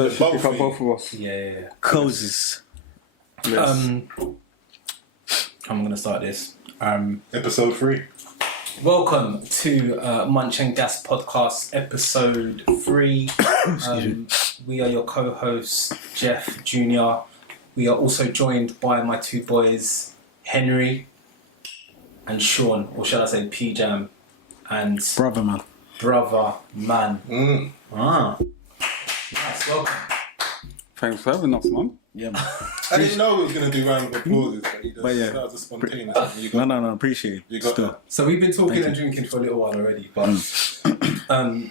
So it should pick up both of us. Yeah. Closes. Yes. I'm gonna start this. Episode 3. Welcome to Munch and Gas Podcast, episode 3. We are your co-hosts, Jeff Jr. We are also joined by my two boys, Henry and Sean, or shall I say P-Jam, and Brother man. Nice, welcome. Thanks for having us, man. Yeah, man. I didn't know we were going to do round of applauses, but yeah. that was a spontaneous thing. You got, No, appreciate it. You got Still. that. So we've been talking and drinking for a little while already, but I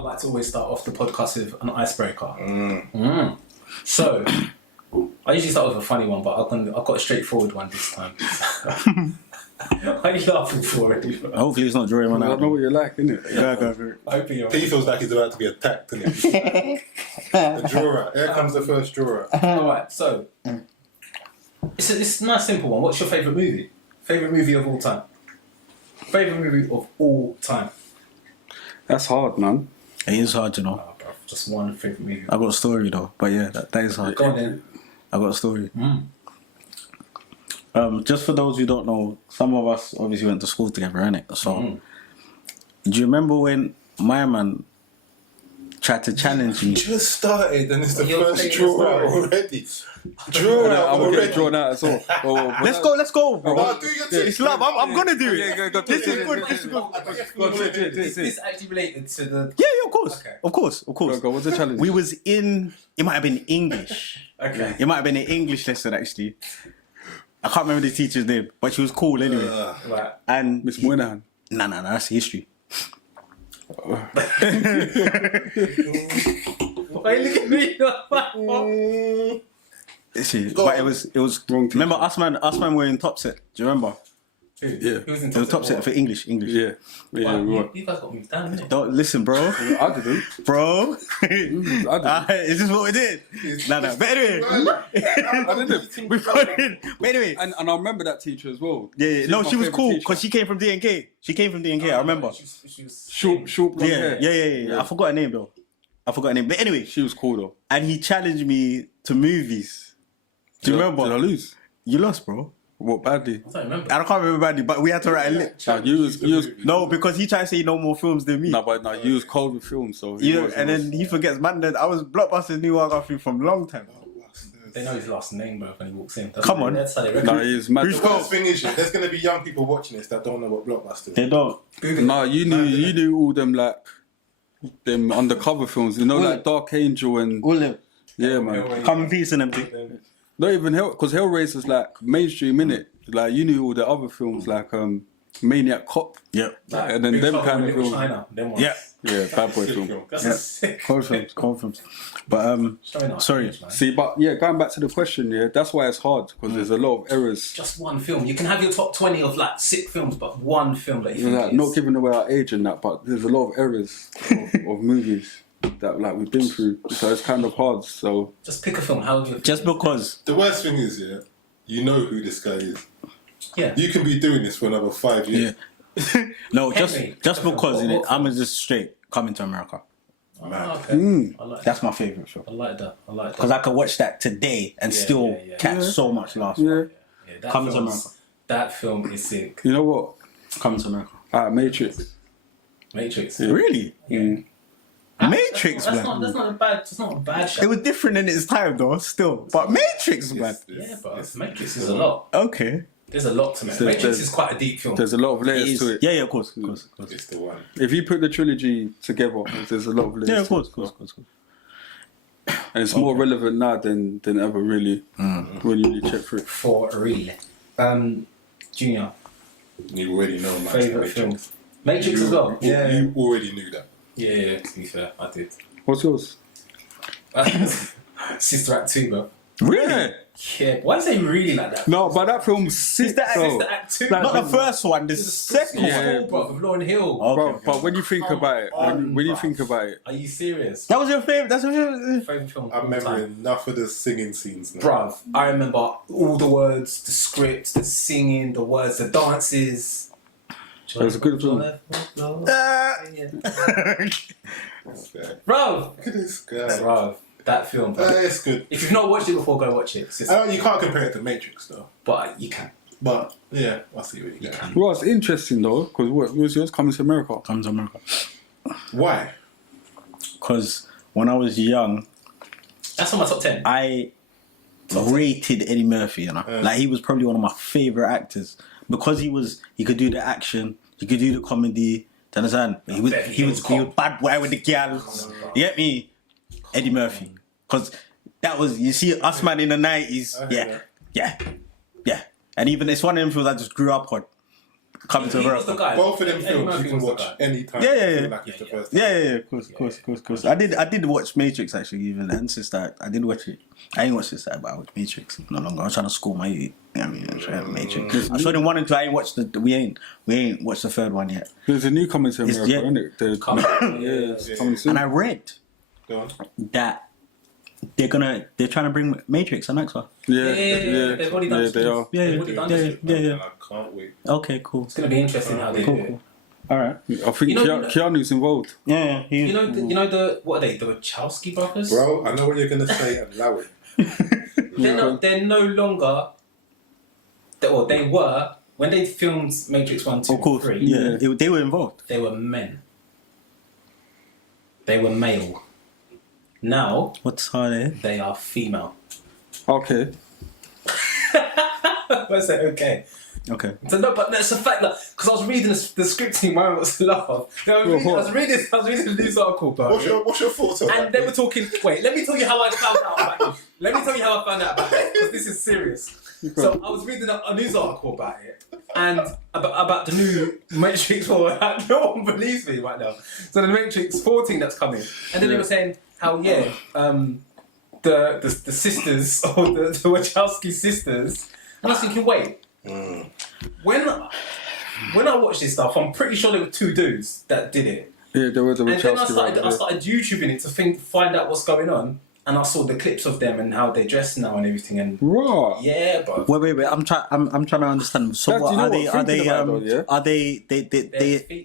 like to always start off the podcast with an icebreaker. So I usually start with a funny one, but I've got a straightforward one this time. Why are you laughing for it? Hopefully it's not drawing one I out. know what you're like, innit? I hope you're P feels like he's about to be attacked, innit? The drawer. Here comes the first drawer. Alright, so it's a nice simple one. What's your favourite movie? Favourite movie of all time? Favourite movie of all time? That's hard, man. It is hard, you know. Oh, bro, just one favourite movie. I got a story though, but yeah, that is hard. Go on then. I got a story. Just for those who don't know, some of us obviously went to school together, innit? So, do you remember when my man tried to challenge me? Just started and it's the You're first taking drawer the out story. already. Drawer out I will already. get drawn out as well. Let's go, bro. No, do your thing. It's love. I'm gonna do it. Yeah, go. This is good. Is this actually related to the... Yeah, of course. Okay. Of course. Go. What's the challenge? We was in. It might have been English. Okay. It might have been an English lesson actually. I can't remember the teacher's name, but she was cool anyway. Right. And Miss Moynihan. no, that's history. Why are you looking at me? But it was. Wrong teacher. Remember, us man were in top set. Do you remember? Yeah. Who was in It was top set for English. Yeah. Wow, we were. you guys got moved down, innit? Don't listen, bro. I didn't. Bro. I didn't. Is this what we did? No. But anyway, I didn't. we got in. But anyway, And I remember that teacher as well. yeah. No, my she was favourite cool teacher. because she came from DNK. I remember. She was Short blonde hair. Yeah. I forgot her name though. But anyway, She was cool though. and he challenged me to movies. Do you remember? Did I lose? You lost, bro. What, badly? I don't remember. I can't remember badly, but we had to write a list. Nah, you was No, because he tried to say no more films than me. you was cold with film, so You know, and then he forgets, man. That I was Blockbuster knew I got through from long time. They know his last name, bro, when he walks in. Come on. That's how they reckon. Nah, he was mad. Who's The worst thing is, there's going to be young people watching this that don't know what Blockbuster is. They don't. Nah, you knew all them them undercover films. You know, like Dark Angel and All them. yeah, man. Come in peace and everything. Not even because Hellraiser's like mainstream, innit? Like you knew all the other films like Maniac Cop. Yeah. Like, And then Big them Trouble kind in of Little films. China, them ones. Yeah. Yeah, bad boy film. That's Yeah. a sick. Cold films. But Showing up sorry. age, man. See, but yeah, going back to the question, yeah, that's why it's hard because there's a lot of errors. Just one film. You can have your top 20 of like sick films, but one film that you You know, think like, is... not giving away our age and that, but there's a lot of errors of movies that like we've been through, so it's kind of hard. So Just pick a film. How do you... Just because. The worst thing is, yeah, you know who this guy is. Yeah. You can be doing this for another 5 years. No, Henry, just because in it, what I'm film? just straight coming to America. Oh, okay. I like that. That's my favorite film. I like that. Because I could watch that today and still catch so much last. yeah, that Coming to film's- America. That film is sick. you know what? Coming to America. Matrix. Matrix. Really? Yeah. Matrix, That's man. not a bad show. It was different in its time though, still. But Matrix, man. Yeah, but Matrix is a lot. Okay. There's a lot to it. There's- Matrix there's- is quite a deep film. There's a lot of It layers is. to it. Yeah, of course. It's the one. If you put the trilogy together, there's a lot of layers. Yeah, of to it. course. And it's more relevant now than ever, really. When you really check through it. For real. Junior, You already know, man. favourite film. Matrix as well. You already knew that. Yeah, to be fair, I did. What's yours? Sister Act 2, bro. Really? Yeah, why is it really like that? No, but that film's sick. Sister Act- though. Sister Act 2. Not the first one, the second one. Yeah. Bro, with Lauryn Hill. Okay. But when you think about it, when you bruv. think about it, Are you serious? That was your favorite. That's your favorite. Favourite film of I all remember time. enough of the singing scenes now. Bruv, I remember all the words, the scripts, the singing, the words, the dances. it was a good film. Bruv, Look at this guy. bruv, Look at this guy. bruv. That film. It's good. If you've not watched it before, go watch it. It's just- You can't compare it to Matrix though. but you can. But yeah, I see what you can. Well, it's interesting though, because what was yours coming to America? Come to America. Why? Because when I was young, That's on my top 10. I rated Eddie Murphy, you know. Like he was probably one of my favourite actors. Because he could do the action, he could do the comedy. Do you understand? He was bad boy with the girls. You get me? Eddie Murphy. Because that was, you see us man in the 90s. Yeah. And even it's one of them films I just grew up on. Coming to He was the America. guy. Both of them Eddie films Murphy you can was the watch guy. anytime. Yeah. I feel like it's the first time. Yeah, of course. I did watch Matrix actually, even and since that I did watch it. I didn't watch this side, but I watched Matrix no longer. I was trying to score my you know what I mean, I'm trying to Matrix. I saw the 1 and 2. I ain't watched we ain't watched the third one yet. There's a new coming to America, yeah. isn't it? It's coming soon. And I read Go on. that they're trying to bring Matrix on next one. Yeah. They've already done they are. They've already done this. Yeah. I can't wait. Okay, cool. It's going to be interesting how they do it. All right. I think Keanu's involved. Yeah. You know the what are they? The Wachowski brothers? Bro, I know what you're gonna say and allow it. They're no longer. They were when they filmed Matrix 1, 2, Of course. 3. Yeah. They were involved. They were men. They were male. Now What's hard? they are female. Okay. What's that? Okay. Okay. So no, but that's a fact. Because I was reading the script team, I was laugh. I was reading the news article, bro. What's your thoughts on that? And they were talking. Wait, let me tell you how I found out about it. Let me tell you how I found out about it because this is serious. So I was reading a news article about it and about the new Matrix 4. No one believes me right now. So the Matrix 14 that's coming, and then they were saying how the sisters or the Wachowski sisters, and I was thinking, wait. When I watched this stuff, I'm pretty sure there were 2 dudes that did it. Yeah, there was a And then I Wachowski. started YouTubing it to find out what's going on, and I saw the clips of them and how they dress now and everything. And Right. yeah, bro. Wait. I'm trying to understand. So Dad, what you know are what they? I'm thinking about though, yeah? Are they?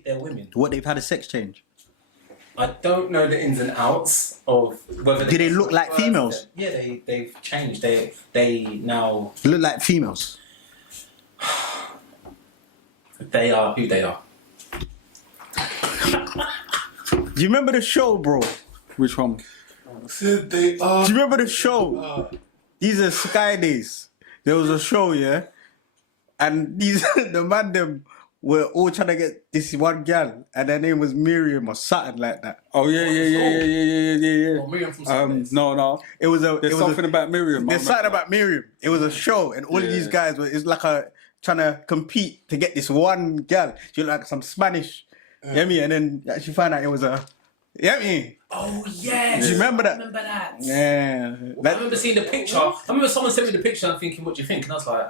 They're women. What they've had a sex change? I don't know the ins and outs of whether. Do they look like females? Yeah, they've changed. They now Look like females. they are who they are. Do you remember the show, bro? Which one? They are. Do you remember the show? These are Sky Days. There was a show, yeah, and these the man them were all trying to get this one girl, and her name was Miriam or something like that. Oh yeah. Or Miriam from Sundays. No. It was a. There's it was something about Miriam. There's something about Miriam. It was a show, and all of these guys were. It's like a trying to compete to get this one girl. She looked like some Spanish. You know me? And then she found out it was a. You know me? Oh yes. Do you remember that? I remember that. Yeah. I remember seeing the picture. I remember someone sent me the picture and thinking, "What do you think?" And I was like,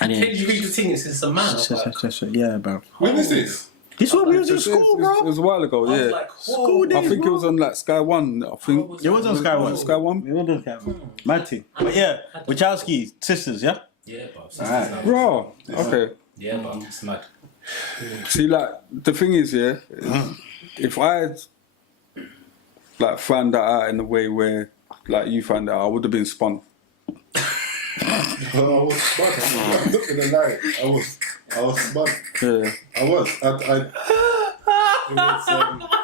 And "Can you read the thing? It's a man." I was like, yeah, bro. When is this? This one we was in It school, was bro. a while ago, I was yeah. like, School whoa. days, I think it bro. was on like Sky One. I think It was on Sky One. Sky One. It was on Sky One. Mad thing. But yeah, Wachowski sisters, yeah. Yeah, bro. Alright. Bro, okay. Yeah, bro. It's mad. See, like the thing is, yeah, if I had like found that out in a way where like you found out, I would have been spun. I was smart. I'm not gonna lie. I was smart. Yeah, I was.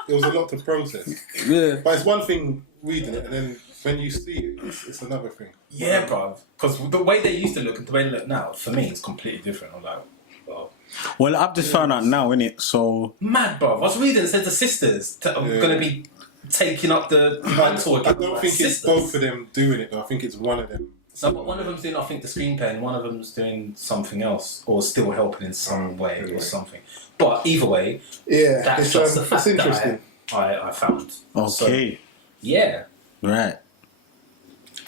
It was a lot to process. yeah. But it's one thing reading it, and then when you see it, it's another thing. Yeah, bro. Because the way they used to look and the way they look now, for me, it's completely different. I'm like, well, Well, I've just found out now, innit? So mad, bro. I was reading. It said the sisters are going to be taking up the mantle I again. don't like, think it's sisters. both of them doing it, though. I think it's one of them. No, but one of them's doing, I think, the screenplay, and one of them's doing something else, or still helping in some way or something. But either way, Yeah, that's just the fact that I found. okay, So, yeah. right.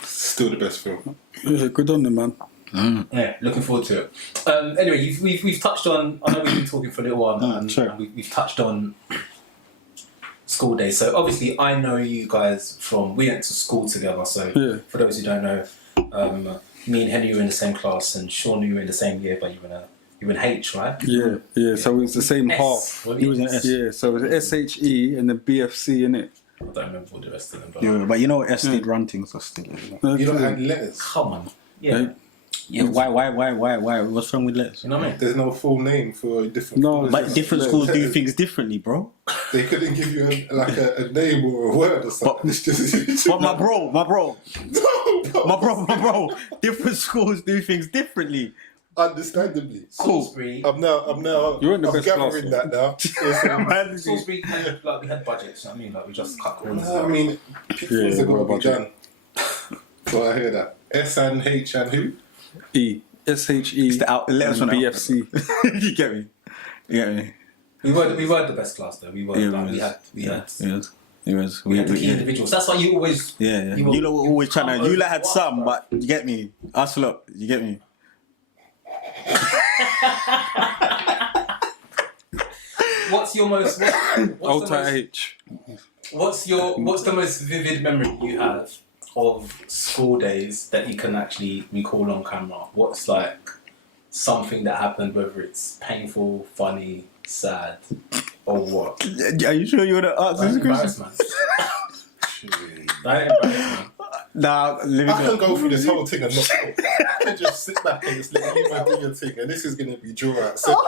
Still the best film. Yeah, good on them, man. Yeah, looking forward to it. Anyway, we've touched on. I know we've been talking for a little while now, and sure. we've touched on school days. So obviously, I know you guys from we went to school together. So Yeah. for those who don't know, me and Henry were in the same class, and Sean, you were in the same year, but you were in H, right? Yeah. So it was the same half. S. He was in S. Yeah, so it was SHE and then BFC in it. I don't remember all the rest of them. But Yeah, but you know, S did run things. So still, you know. You don't have letters. come on. Yeah. Yeah, why? What's wrong with letters? You know what I mean? There's no full name for different. No, schools. But different schools do things differently, bro. They couldn't give you a name or a word or something. It's just, But my bro, no, bro, different schools do things differently. understandably. Cool. Salisbury. I'm now. You're in the I'm best gathering class, that now. Salisbury kind of, like, we had budgets, you know what I mean? Like, we just cut corners. I mean, things Yeah, are going what to be about done. So I hear that. S and H and who? E. S-H-E. It's the letters and from BFC. You get me? You get me? We were the best class, though. We were. Yeah, Like, we we had. It was. We had the key individuals. That's why you always. Yeah. You You know, we're always trying to. You lot had What, some, bro? but you get me. Us lot, you get me. What's your most? What's the Alter most, H. what's the most vivid memory you have of school days that you can actually recall on camera? What's like something that happened, whether it's painful, funny, sad, or what? Are you sure you want to answer this question? Embarrassment. That embarrassment. Nah, let me I can go. go through this whole thing and not. I can just sit back and just let you man do your thing, and this is going to be draw out. So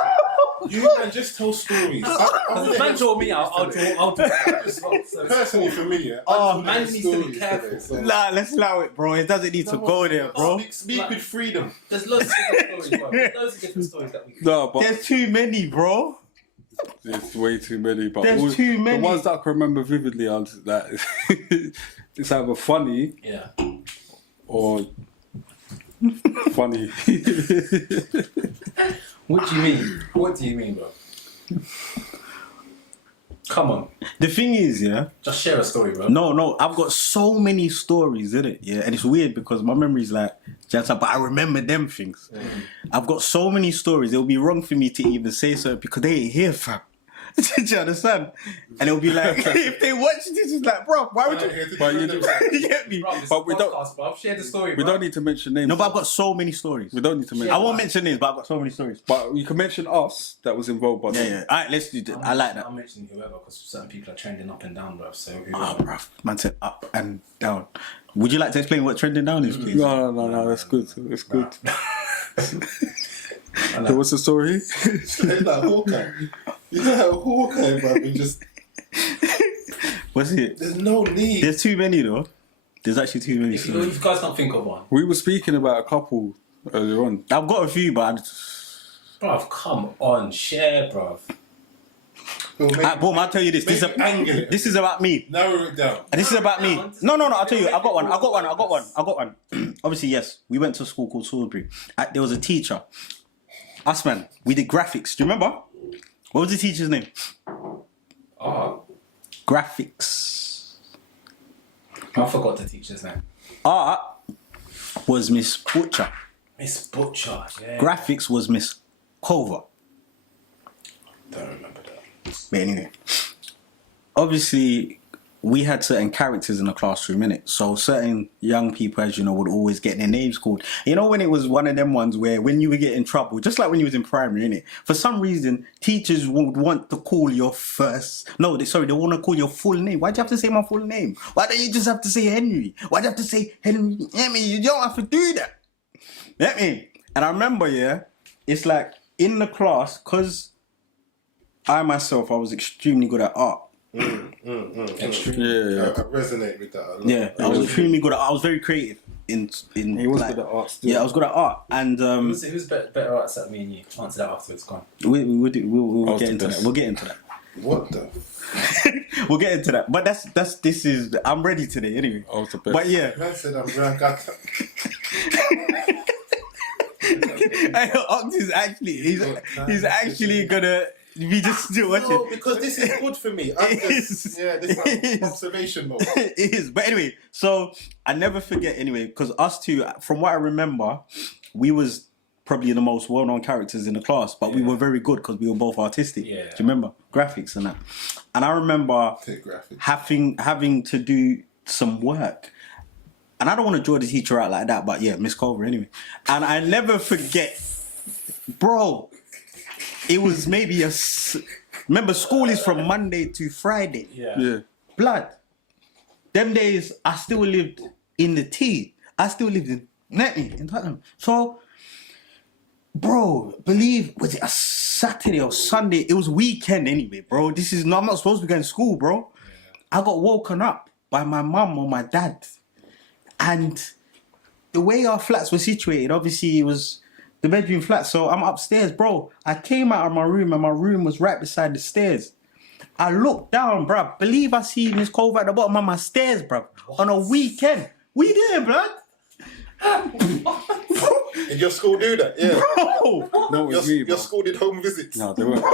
you man just tell stories. Because if man draw me out, I'll draw as well. So Personally, for me, yeah. Oh, I man just needs tell to be stories careful. today, so- Nah, let's allow it, bro. It doesn't need to go there, bro. Speak with freedom. there's loads of different stories, bro. There's loads of different stories that we can. No, but There's too many, bro. there's way too many. But There's too many. The ones that I can remember vividly are that it's either funny Yeah. or funny. What do you mean? What do you mean, bro? Come on, The thing is, yeah. just share a story, bro. No, I've got so many stories in it, yeah, and it's weird because my memory's like just but I remember them things. I've got so many stories. It would be wrong for me to even say so because they ain't here, fam. Do you understand? And it'll be like if they watch this, it's like, bro, why would you? But you You get me? Bro, this But we don't- podcast, bro. Share the story, We bro. don't need to mention names. No, but I've got so many stories. We don't need to mention. I won't mention names, but I've got so many stories. But you can mention us that was involved. But Yeah. All right, let's do that. I like that. I'm mentioning whoever because certain people are trending up and down, bro. So whoever. Ah, bruv, man said up and down. Would you like to explain what trending down is, please? No. That's good. It's good. So what's the story? It's like Hawkeye. You know how Hawkeye, man, we just. What's it? There's no need. There's too many though. There's actually too many. If you guys can't think of one, We were speaking about a couple earlier on. I've got a few, but bruv, come on, share, bruv. Well, maybe- boom, I'll tell you this. This is, maybe angle it. this is about me. Narrow it down. And this is about me. No, I'll tell you. I got one. Obviously, yes. We went to a school called Salisbury. There was a teacher. Us, man. We did graphics. Do you remember? What was the teacher's name? Graphics. I forgot the teacher's name. Art was Miss Butcher. Miss Butcher. Yeah. Graphics was Miss Cover. Don't remember that. But anyway, obviously, we had certain characters in the classroom, innit? So certain young people, as you know, would always get their names called. You know, when it was one of them ones where when you would get in trouble, just like when you was in primary, innit? For some reason, teachers would want to call your they want to call your full name. Why'd you have to say my full name? Why don't you just have to say Henry? Why'd you have to say Henry? I mean, you don't have to do that. Get me? And I remember, yeah, it's like in the class, because I myself, I was extremely good at art. Extreme. Yeah. I resonate with that a lot. Yeah, I was extremely good at art. I was very creative in He was like, good at art still. Yeah, I was good at art. And Who's better artists at me and you? Answer that afterwards, go on. we'll was get the into best. that. We'll get into that. What the? We'll get into that. But this is I'm ready today anyway. I was the best. But yeah, Man said I'm drunk. I Ox is actually he's actually gonna be just still watching. No, because this is good for me. I'm It just, is. yeah, this It is is. observation mode. It is. But anyway, so I never forget anyway, because us two, from what I remember, we was probably the most well-known characters in the class, but we were very good because we were both artistic. Yeah. Do you remember? Graphics and that. And I remember Take graphics. having to do some work. And I don't want to draw the teacher out like that, but yeah, Miss Culver anyway. And I never forget, bro, it was maybe remember school is from Monday to Friday. Yeah. Yeah. Blood. them days, I still lived in the T. I still lived in Netty, in Tottenham. So, bro, was it a Saturday or Sunday? It was weekend anyway, bro. I'm not supposed to be going to school, bro. Yeah. I got woken up by my mum or my dad. And the way our flats were situated, obviously it was the bedroom flat. So I'm upstairs, bro. I came out of my room and my room was right beside the stairs. I looked down, bruv. Believe I see Miss Cove at the bottom of my stairs, bruv. On a weekend. We there, blood. Did your school do that? Yeah. Bro. No, it was me, bro. Your school did home visits. No, they weren't.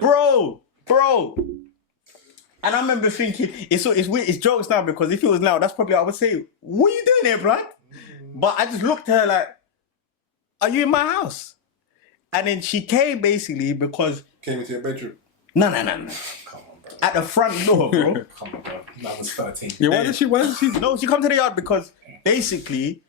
Bro. And I remember thinking, it's weird, it's jokes now, because if it was now, that's probably what I would say, what are you doing here, blood? But I just looked at her like, are you in my house? And then she came basically because... Came into your bedroom? No. Come on, bro. At the front door, bro. Come on, bro. That was 13. Yeah, why did she? No, she come to the yard because basically,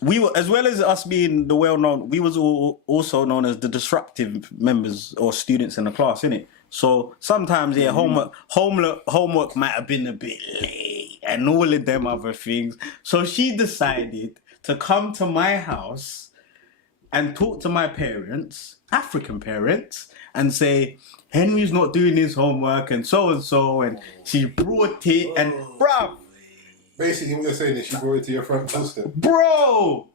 we were, as well as us being the well-known, we was also known as the disruptive members or students in the class, innit? So sometimes, yeah, homework might have been a bit late and all of them other things. So she decided to come to my house and talk to my parents, African parents, and say, Henry's not doing his homework and so, and she brought it and, bruv. Basically, what you're saying is she brought it to your front doorstep. Bro!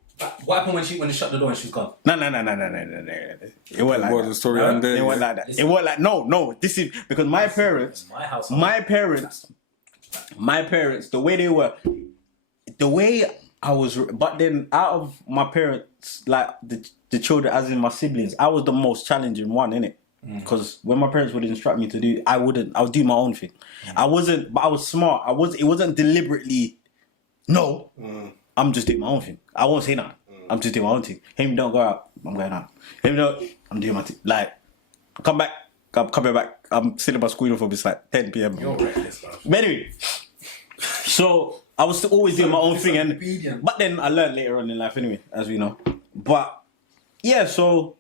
What happened when she shut the door and she's gone? No. It wasn't like What that. the story on there? It wasn't like that. It wasn't like, no. This is, because my parents, the way I was, but then out of my parents, like the children, as in my siblings, I was the most challenging one, innit? Because when my parents would instruct me to do, I would do my own thing. I was smart. It wasn't deliberately, no, I'm just doing my own thing. I won't say nothing. I'm just doing my own thing. Him don't go out, I'm going out. Him don't, I'm doing my thing. Like, come back, I'm coming back. I'm still in my school uniform, it's like 10 p.m. You're reckless, bro. But anyway, so I was always doing my own thing, but then I learned later on in life anyway, as we know. But yeah, so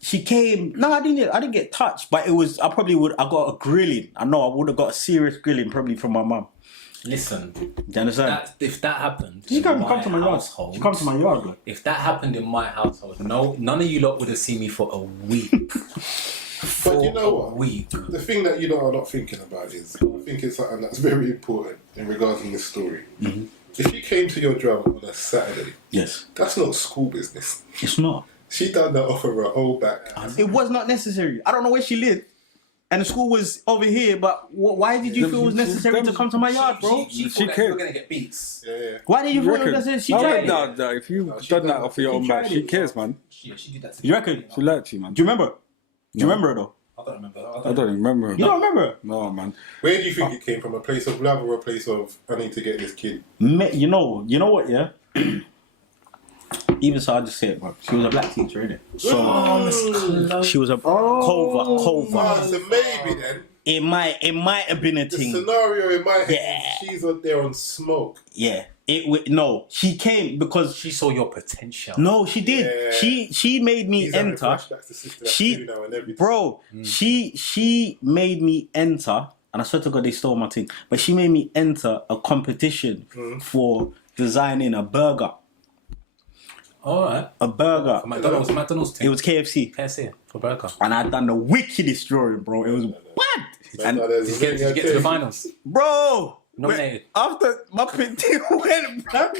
she came. No, I didn't get touched, but it was. I got a grilling. I know I would have got a serious grilling probably from my mum. Listen, Do you understand? if that happened, She come to my household, yard. She come to my yard, bro. If that happened in my household, none of you lot would have seen me for a week. But you know what? Week. The thing that you lot are not thinking about is, I think it's something that's very important in regarding this story. Mm-hmm. If you came to your drum on a Saturday, Yes. that's not school business. It's not. She done that off of her own back. It was not necessary. I don't know where she lived. And the school was over here, but why did you feel it was necessary to come to my yard, bro? She thought that you were going to get beats. Yeah. Why did you feel it was necessary? She tried it. That if you've done that off your own back, she cares, man. She did that to You reckon? She liked you, man. Do you remember? Do you remember her though? I don't remember. I don't even remember. You don't remember her? No, man. Where do you think it came from? A place of love or a place of, I need to get this kid? You know what, yeah? Even so, I'll just say it, bro. She was a black teacher, innit? So, she was a covert. Oh, so maybe then. It might have been a The thing. scenario in my head Yeah. is she's up there on smoke. Yeah. No, she came because She saw your potential. no, she did. Yeah. She made me He's having enter. flashbacks to Sister Act now and everything. Bro, she made me enter, and I swear to God they stole my thing. But she made me enter a competition for designing a burger. Alright. A burger. McDonald's team. It was KFC. KFC for burger. And I'd done the wickedest drawing, bro. It was bad. And Did you get to the finals? bro, Nominated. after my painting went black,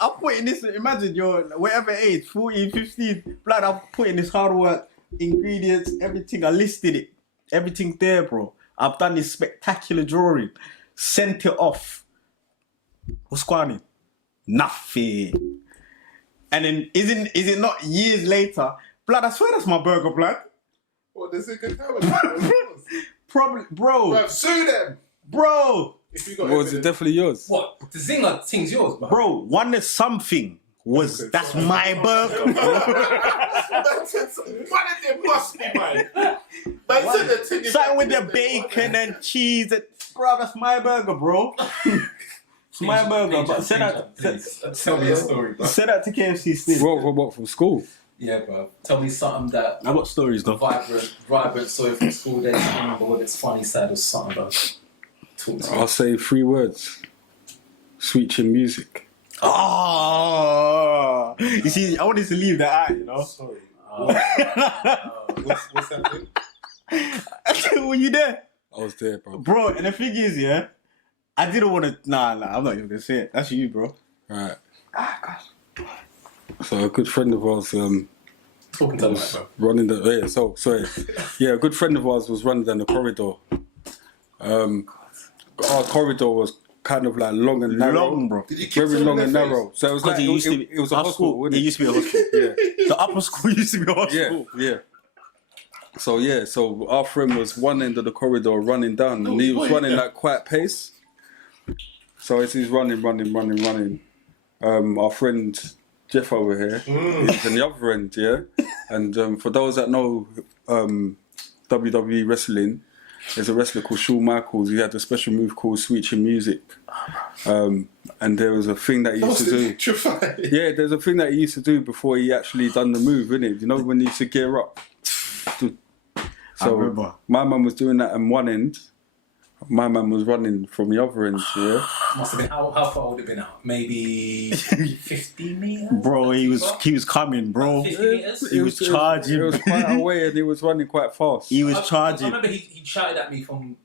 I'm putting this, imagine you're whatever age, 14, 15, blood, I'm putting this hard work, ingredients, everything, I listed it. Everything there, bro. I've done this spectacular drawing, sent it off. What's going on? Nothing. And then is it not years later, blood, I swear that's my burger, blood. What does it get down? Probably, bro. Bruv, sue them. Bro. If you got Was it definitely yours? What? The Zinger thing's yours, bro. Bro, one is something was that's my burger, bro. One of them must be mine. Man said the thing is Something with the bacon and cheese. Bro, that's my burger, bro. It's my burger. But say that Tell me a story, bro. say that to KFC still. What from school? Yeah, bro. Tell me something that I got stories though. vibrant story from school days. I remember whether it's funny, sad, or something, bro. Talk to I'll say 3 words. Sweet chin music. Oh, you see, I wanted to leave that out, you know. Sorry. Oh, What's happening? Were you there, I was there, bro. bro? And the thing is, yeah, I didn't want to. Nah, I'm not even gonna say it. That's you, bro. Right. So a good friend of ours talking to was that, running the a good friend of ours was running down the corridor. Our corridor was kind of like long and narrow. Long, bro. Did you kick Very someone long in and the face? narrow. So it was like It used to be. it was a our hospital, school. wasn't It it? used to be a hospital. Yeah. The upper school used to be a hospital. Yeah. So our friend was one end of the corridor running down, and he was running like quite pace. So as he's running, our friend Jeff over here, he's on the other end, yeah. And for those that know WWE wrestling, there's a wrestler called Shawn Michaels. He had a special move called Sweet Chin Music, and there was a thing that he used to do. Yeah, there's a thing that he used to do before he actually done the move, innit? You know, when he used to gear up. I remember. My man was doing that on one end. My man was running from the other end, yeah. Must have been, how far would it have been out? Maybe 50 metres? Bro, he was coming, bro. 50 metres? He was charging. It was quite a way, and he was running quite fast. He was I charging. remember he shouted at me from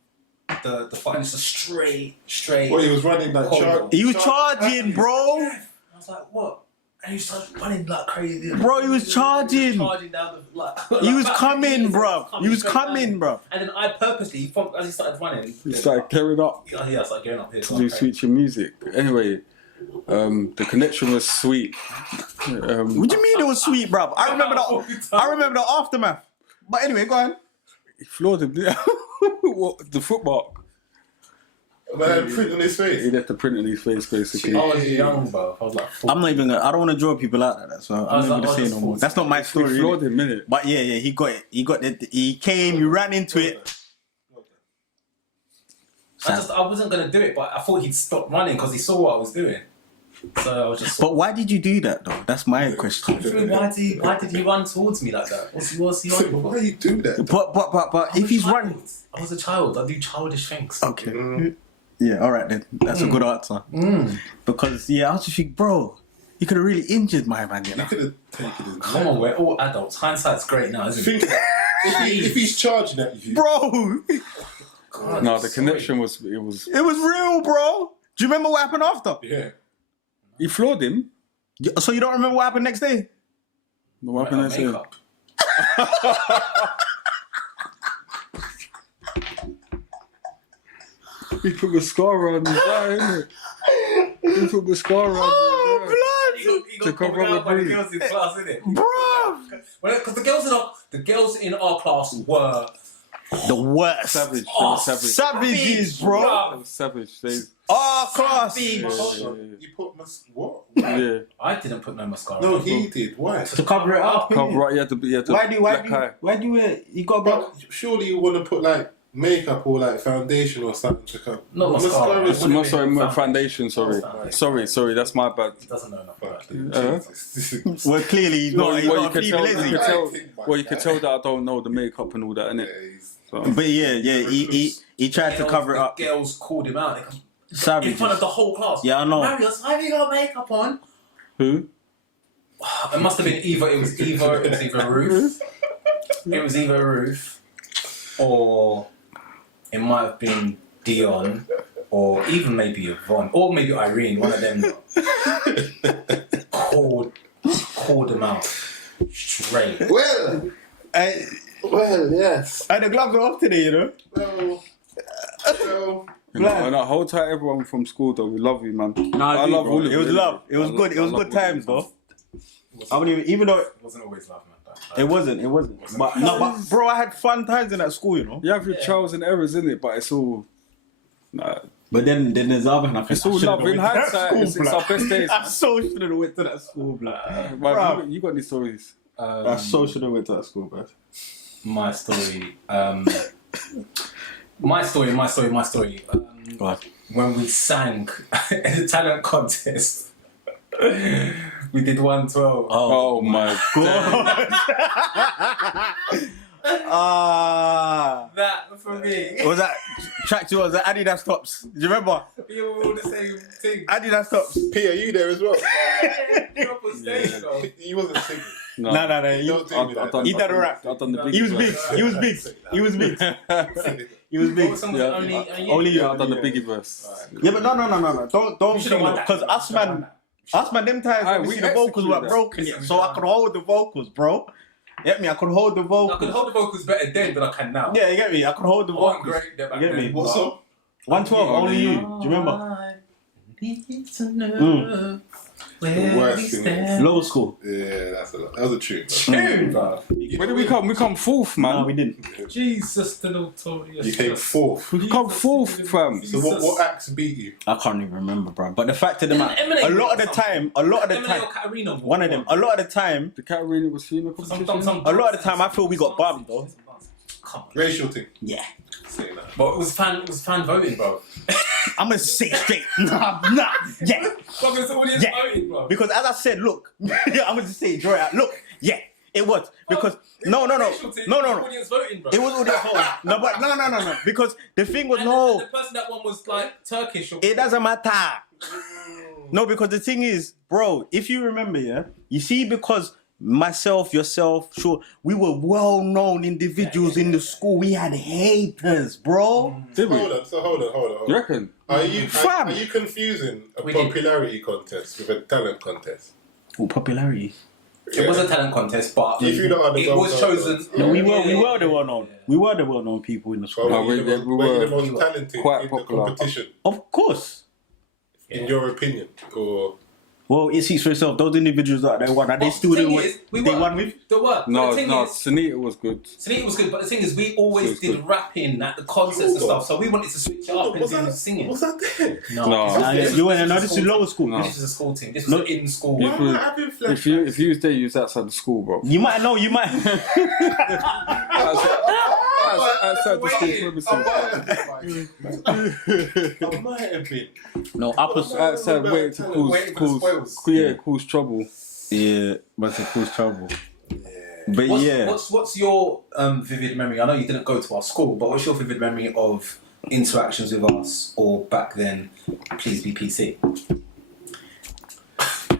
the fight, and it's a straight. Well, he was running like corridor. He was charging, bro. I was like, what? And he started running like crazy. Bro, he was charging. Charging down the, like, He was like, coming, bro. He was straight coming, down. bro. And then I purposely, as he started running, He started gearing up yeah, I started going up here. to do Sweet Chin Music. Anyway, the connection was sweet. What do you mean it was sweet, bro? I remember the aftermath. But anyway, go on. He floored him. What, the footmark? Man, print on his He face. left the print on his face, basically. I was young, bro. I was like, I'm not even gonna, I don't want to draw people out like that, so I'm not gonna say no more. That's not my He story. floored Really. him, innit? But yeah, he got it. He came, he ran into it. I wasn't gonna do it, but I thought he'd stop running because he saw what I was doing. So I was just. But why did you do that though? That's my question. Why did he run towards me like that? What's he on? Why you do that? But if he's running. I was a child. I do childish things. Okay. Yeah, alright then. That's a good answer. Because I was just thinking, bro, you could have really injured my man, you You know. could have taken his Come on, we're all adults. Hindsight's great now, isn't it? Think if he's charging at you, Bro, God, No, the sorry. connection was. it was real, bro. Do you remember what happened after? yeah. He floored him. So you don't remember what happened next day? What happened next day? Makeup. He put mascara on his eye, innit? He put mascara on his eye. He got To cover covered up up by the the bruise. girls in class, innit? Bro, Because the girls in our class were the worst. Savage. Oh, Savage. Savages, bro. It was savage. They, Oh, class. Savage. You put what? yeah. I didn't put no mascara. No, on. he did. Why? To cover it up. Cover right, you had to Why do you got But surely you want to put like makeup or like foundation or something to cover. Not mascara. is- Wouldn't be Sorry, my foundation. foundation. Sorry, that's my bad. He doesn't know enough about Fuck it. you, Jesus. Well, clearly he's not. He's Well, not you a can female, tell. is You he? can tell. Right. Well, you can tell that I don't know the makeup and all that, innit? Yeah, he's- So, But he tried to cover it up. The girls called him out. They come, in Savages. front of the whole class. Yeah, I know. Marius, why have you got makeup on? who? It must have been it was either Ruth. It was either Ruth, or it might have been Dion, or even maybe Yvonne, or maybe Irene. One of them called him out straight. Well, yes. And the gloves are off today, you know. No. And I hold tight everyone from school though. We love you, man. Nah, I love all of it. It was you. love. It was good. It was good times though. I wouldn't even though It wasn't always love, man. it wasn't. But bro, I had fun times in that school, you know. You have your trials and errors in it, but it's all. Nah, But then there's other half. it's all love. In hindsight, it's our best days. I so should have went to that school, blood. Man, you got any stories? I so should have went to that school, blood. My story. My story. Go on. When we sang in the talent contest, we did 112. Oh my god! That for me. Was that track 2? Was that Adidas tops? Do you remember? We were all the same thing. Adidas tops. P, are you there as well? You're up on stage, though. He wasn't singing. No. Don't do me that. He done a rap. I've done the big He was verse. big. He was big. He was big. He was big. What song was Yeah. it? Only you. Yeah, I've done the Biggie verse. Yeah, but no. Don't You should've won that. because us man, them times Aye, we we see the vocals were executed that. broken yet, so I could hold the vocals, bro. Get me? I could hold the I vocals. could hold the vocals better then than I can now. Yeah, you get me? I could hold the I wasn't vocals. great there back You get then. me? What song? 112, only you. Do you remember? Need to know where Worst we thing stand. Low school. Yeah, that was a tune. Tune, bro. Where did we come? We come fourth, man. No, we didn't. Jesus, the notorious. You came fourth. We come fourth, fam. So what acts beat you? I can't even remember, bro. But the fact of the matter, Eminem a lot of the or time, Eminem or Katarina. one of them, a lot of the time, The Catarina was female competition. a lot of the time, I feel we got bummed, though. Come on. Racial thing. Yeah. Say that. But it was fan voting, bro. I'm gonna say straight, yeah. Fuck, it's the audience Yeah. voting, bro. Because as I said, look, I'm gonna just say, Joy, look, yeah, it was. Because, no. Audience voting, bro. It was audience voting. No. Because the thing was, And no, the person that won was like Turkish. Or it doesn't matter. No, because the thing is, bro, if you remember, yeah, you see, because myself, yourself, sure, we were well-known individuals in the school. We had haters, bro. Did we? Hold on. You reckon? Are you Fam. confusing a We did. popularity contest with a talent contest? Well, popularity. It was a talent contest, but If you don't have the it was goals, chosen. No, we were the well-known. We were the well-known people in the school. Were we you the were most talented quite in popular. the competition, Of course. in your opinion? Or Well, it speaks for itself. Those individuals that they won, are they still doing what they won with? The work. No, the thing no. is, Sunita was good. Sunita was good, but the thing is, we always She was did good. rapping at the concerts and stuff, so we wanted to switch it up and do singing. Was that there? No, No. You went no, this is lower school. No. This is a school team. This No. was in school. Why If am we- I having If flashbacks? you was there, you was outside the school, bro. You might know, you might. Outside the school premises. I might have been. No, uppers. Outside waiting to Waiting for the spoils. cause trouble. Yeah, but it cause trouble. But yeah, What's your vivid memory? I know you didn't go to our school, but what's your vivid memory of interactions with us or back then? Please be PC.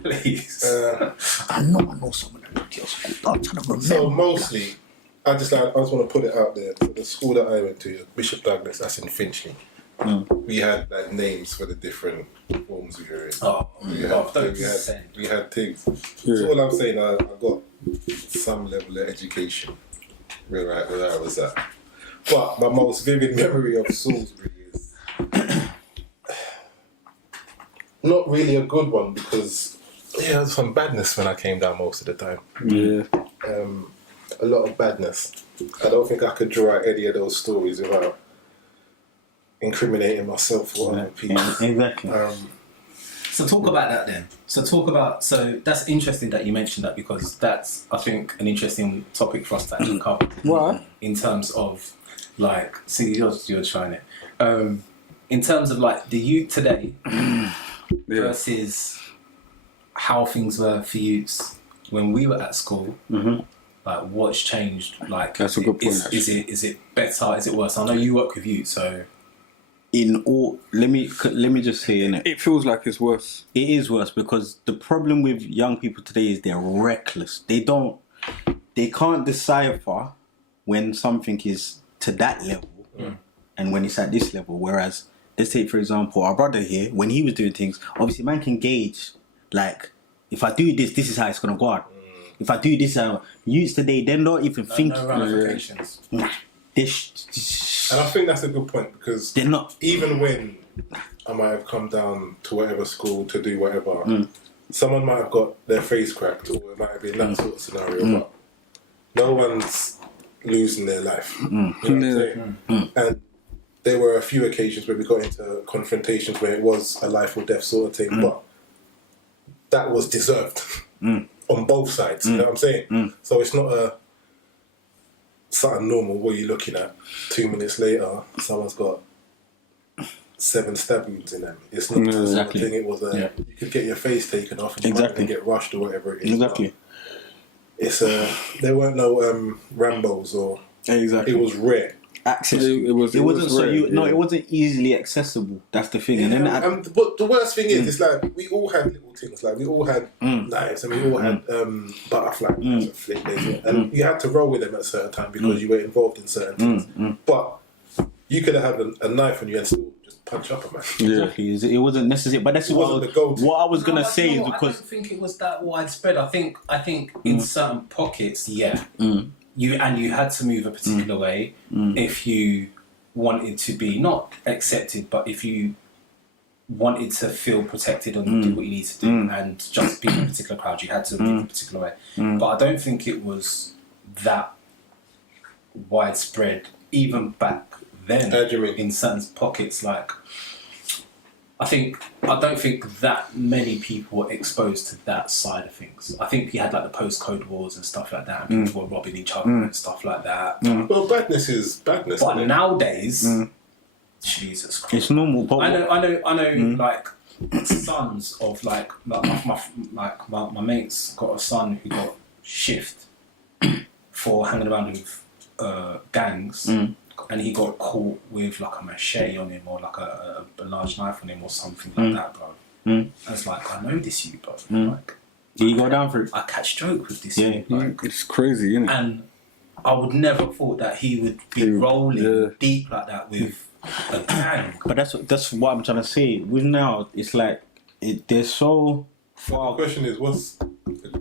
Please. I know someone that went to your school. I'm trying to remember. So mostly, I just want to put it out there. For the school that I went to, Bishop Douglas, that's in Finchley. We had like names for the different forms we were in. We had things. So all I'm saying, I got some level of education where I was at. But my most vivid memory of Salisbury is not really a good one because there was some badness when I came down most of the time. Yeah. A lot of badness. I don't think I could draw out any of those stories without incriminating myself or other people. Exactly. So talk about that then. So that's interesting that you mentioned that because that's, I think, an interesting topic for us to actually cover. Why? In terms of like, see, you're trying it. In terms of like the youth today versus how things were for youths when we were at school. Like what's changed? Like That's a good point, Is it better? Is it worse? I know you work with youth, so In all, let me just say, innit, It feels like it's worse. it is worse because the problem with young people today is they're reckless. They can't decipher when something is to that level and when it's at this level. Whereas, let's take for example our brother here, when he was doing things, obviously man can gauge, like, if I do this, this is how it's gonna go on. If I do this, youths today, they're not even thinking. no ramifications. Nah, And I think that's a good point because they're not. even when I might have come down to whatever school to do whatever, someone might have got their face cracked or it might have been that sort of scenario, but no one's losing their life. You know what I'm saying? And there were a few occasions where we got into confrontations where it was a life or death sort of thing, but that was deserved on both sides. You know what I'm saying? So it's not something normal. What you're looking at 2 minutes later, someone's got 7 stab wounds in them. It's not the sort of Exactly. thing. It was you could get your face taken off and you Exactly. might even get rushed or whatever it is. Exactly. It's there weren't no Rambos or Exactly. It was rare. Access. It wasn't so rare, you. No, it wasn't easily accessible. That's the thing. Yeah, And then but the worst thing is, it's like we all had little things. Like we all had knives, and we all had butterfly knives and flip blades, and you had to roll with them at a certain time because you were involved in certain things. But you could have had a knife on you and still just punch up a man. exactly, it wasn't necessary. But that's what I was gonna say is I because don't think it was that widespread. I think in certain pockets, you had to move a particular way if you wanted to be not accepted, but if you wanted to feel protected and do what you need to do and just be in a particular crowd, you had to move a particular way. But I don't think it was that widespread even back then in certain pockets. Like I don't think that many people were exposed to that side of things. I think you had like the postcode wars and stuff like that, and people were robbing each other and stuff like that. Well, badness is badness. But nowadays, Jesus Christ, it's normal. But I know, like sons of like my mate's got a son who got shift for hanging around with gangs. And he got caught with like a machete on him or like a large knife on him or something like that, bro. And it's like, I know this you, bro. Like, you go down for it. I catch joke with this you. Like, it's crazy, isn't it? and I would never thought that he would be rolling deep like that with a gang. But that's what I'm trying to say. With now, it's like they're so far. The question is, what's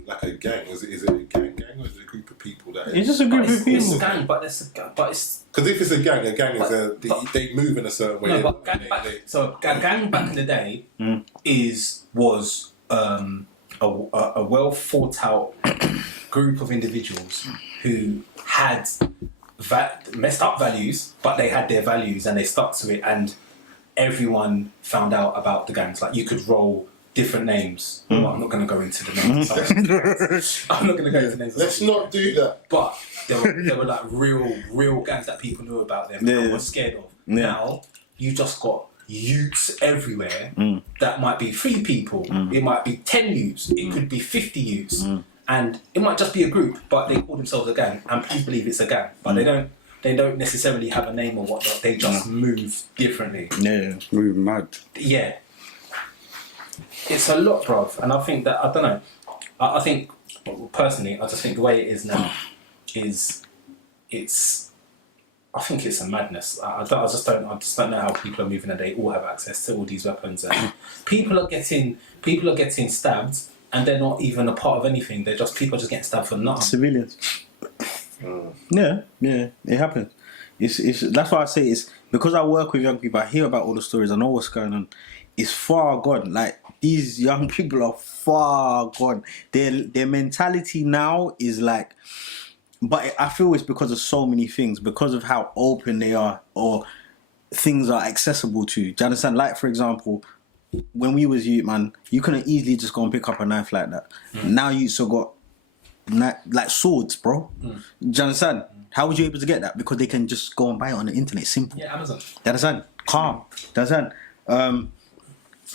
like a gang? Is it a gang or is it a group of people that? It's just a group of It's people. a gang, but it's Because if it's a gang is they move in a certain way. no, but a gang back in the day was a well thought out group of individuals who had messed up values, but they had their values and they stuck to it, and everyone found out about the gangs. Like you could roll different names. Well, I'm not going to go into the names. I'm not going to go into the names. Let's not do that. But there were like real gangs that people knew about them and were scared of. Now you just got youths everywhere. That might be 3 people. It might be 10 youths. It could be 50 youths, and it might just be a group, but they call themselves a gang. And please believe it's a gang, but they don't necessarily have a name or whatnot. They just move differently. Move mad. Yeah. It's a lot, bruv, and I think that, I don't know, I think, personally, I just think the way it is now I think it's a madness. I just don't know how people are moving, and they all have access to all these weapons, and people are getting stabbed, and they're not even a part of anything. People are just getting stabbed for nothing. Civilians. Yeah, it happens. It's that's why I say it's because I work with young people. I hear about all the stories. I know what's going on. It's far gone. Like these young people are far gone. Their mentality now is like, but I feel it's because of so many things, because of how open they are, or things are accessible to. Do you understand? Like for example, when we was youth, man, you couldn't easily just go and pick up a knife like that. Now you still got like swords, bro. Do you understand? How was you able to get that? Because they can just go and buy it on the internet. Simple. Yeah, Amazon. Do you understand? Calm. Do you understand?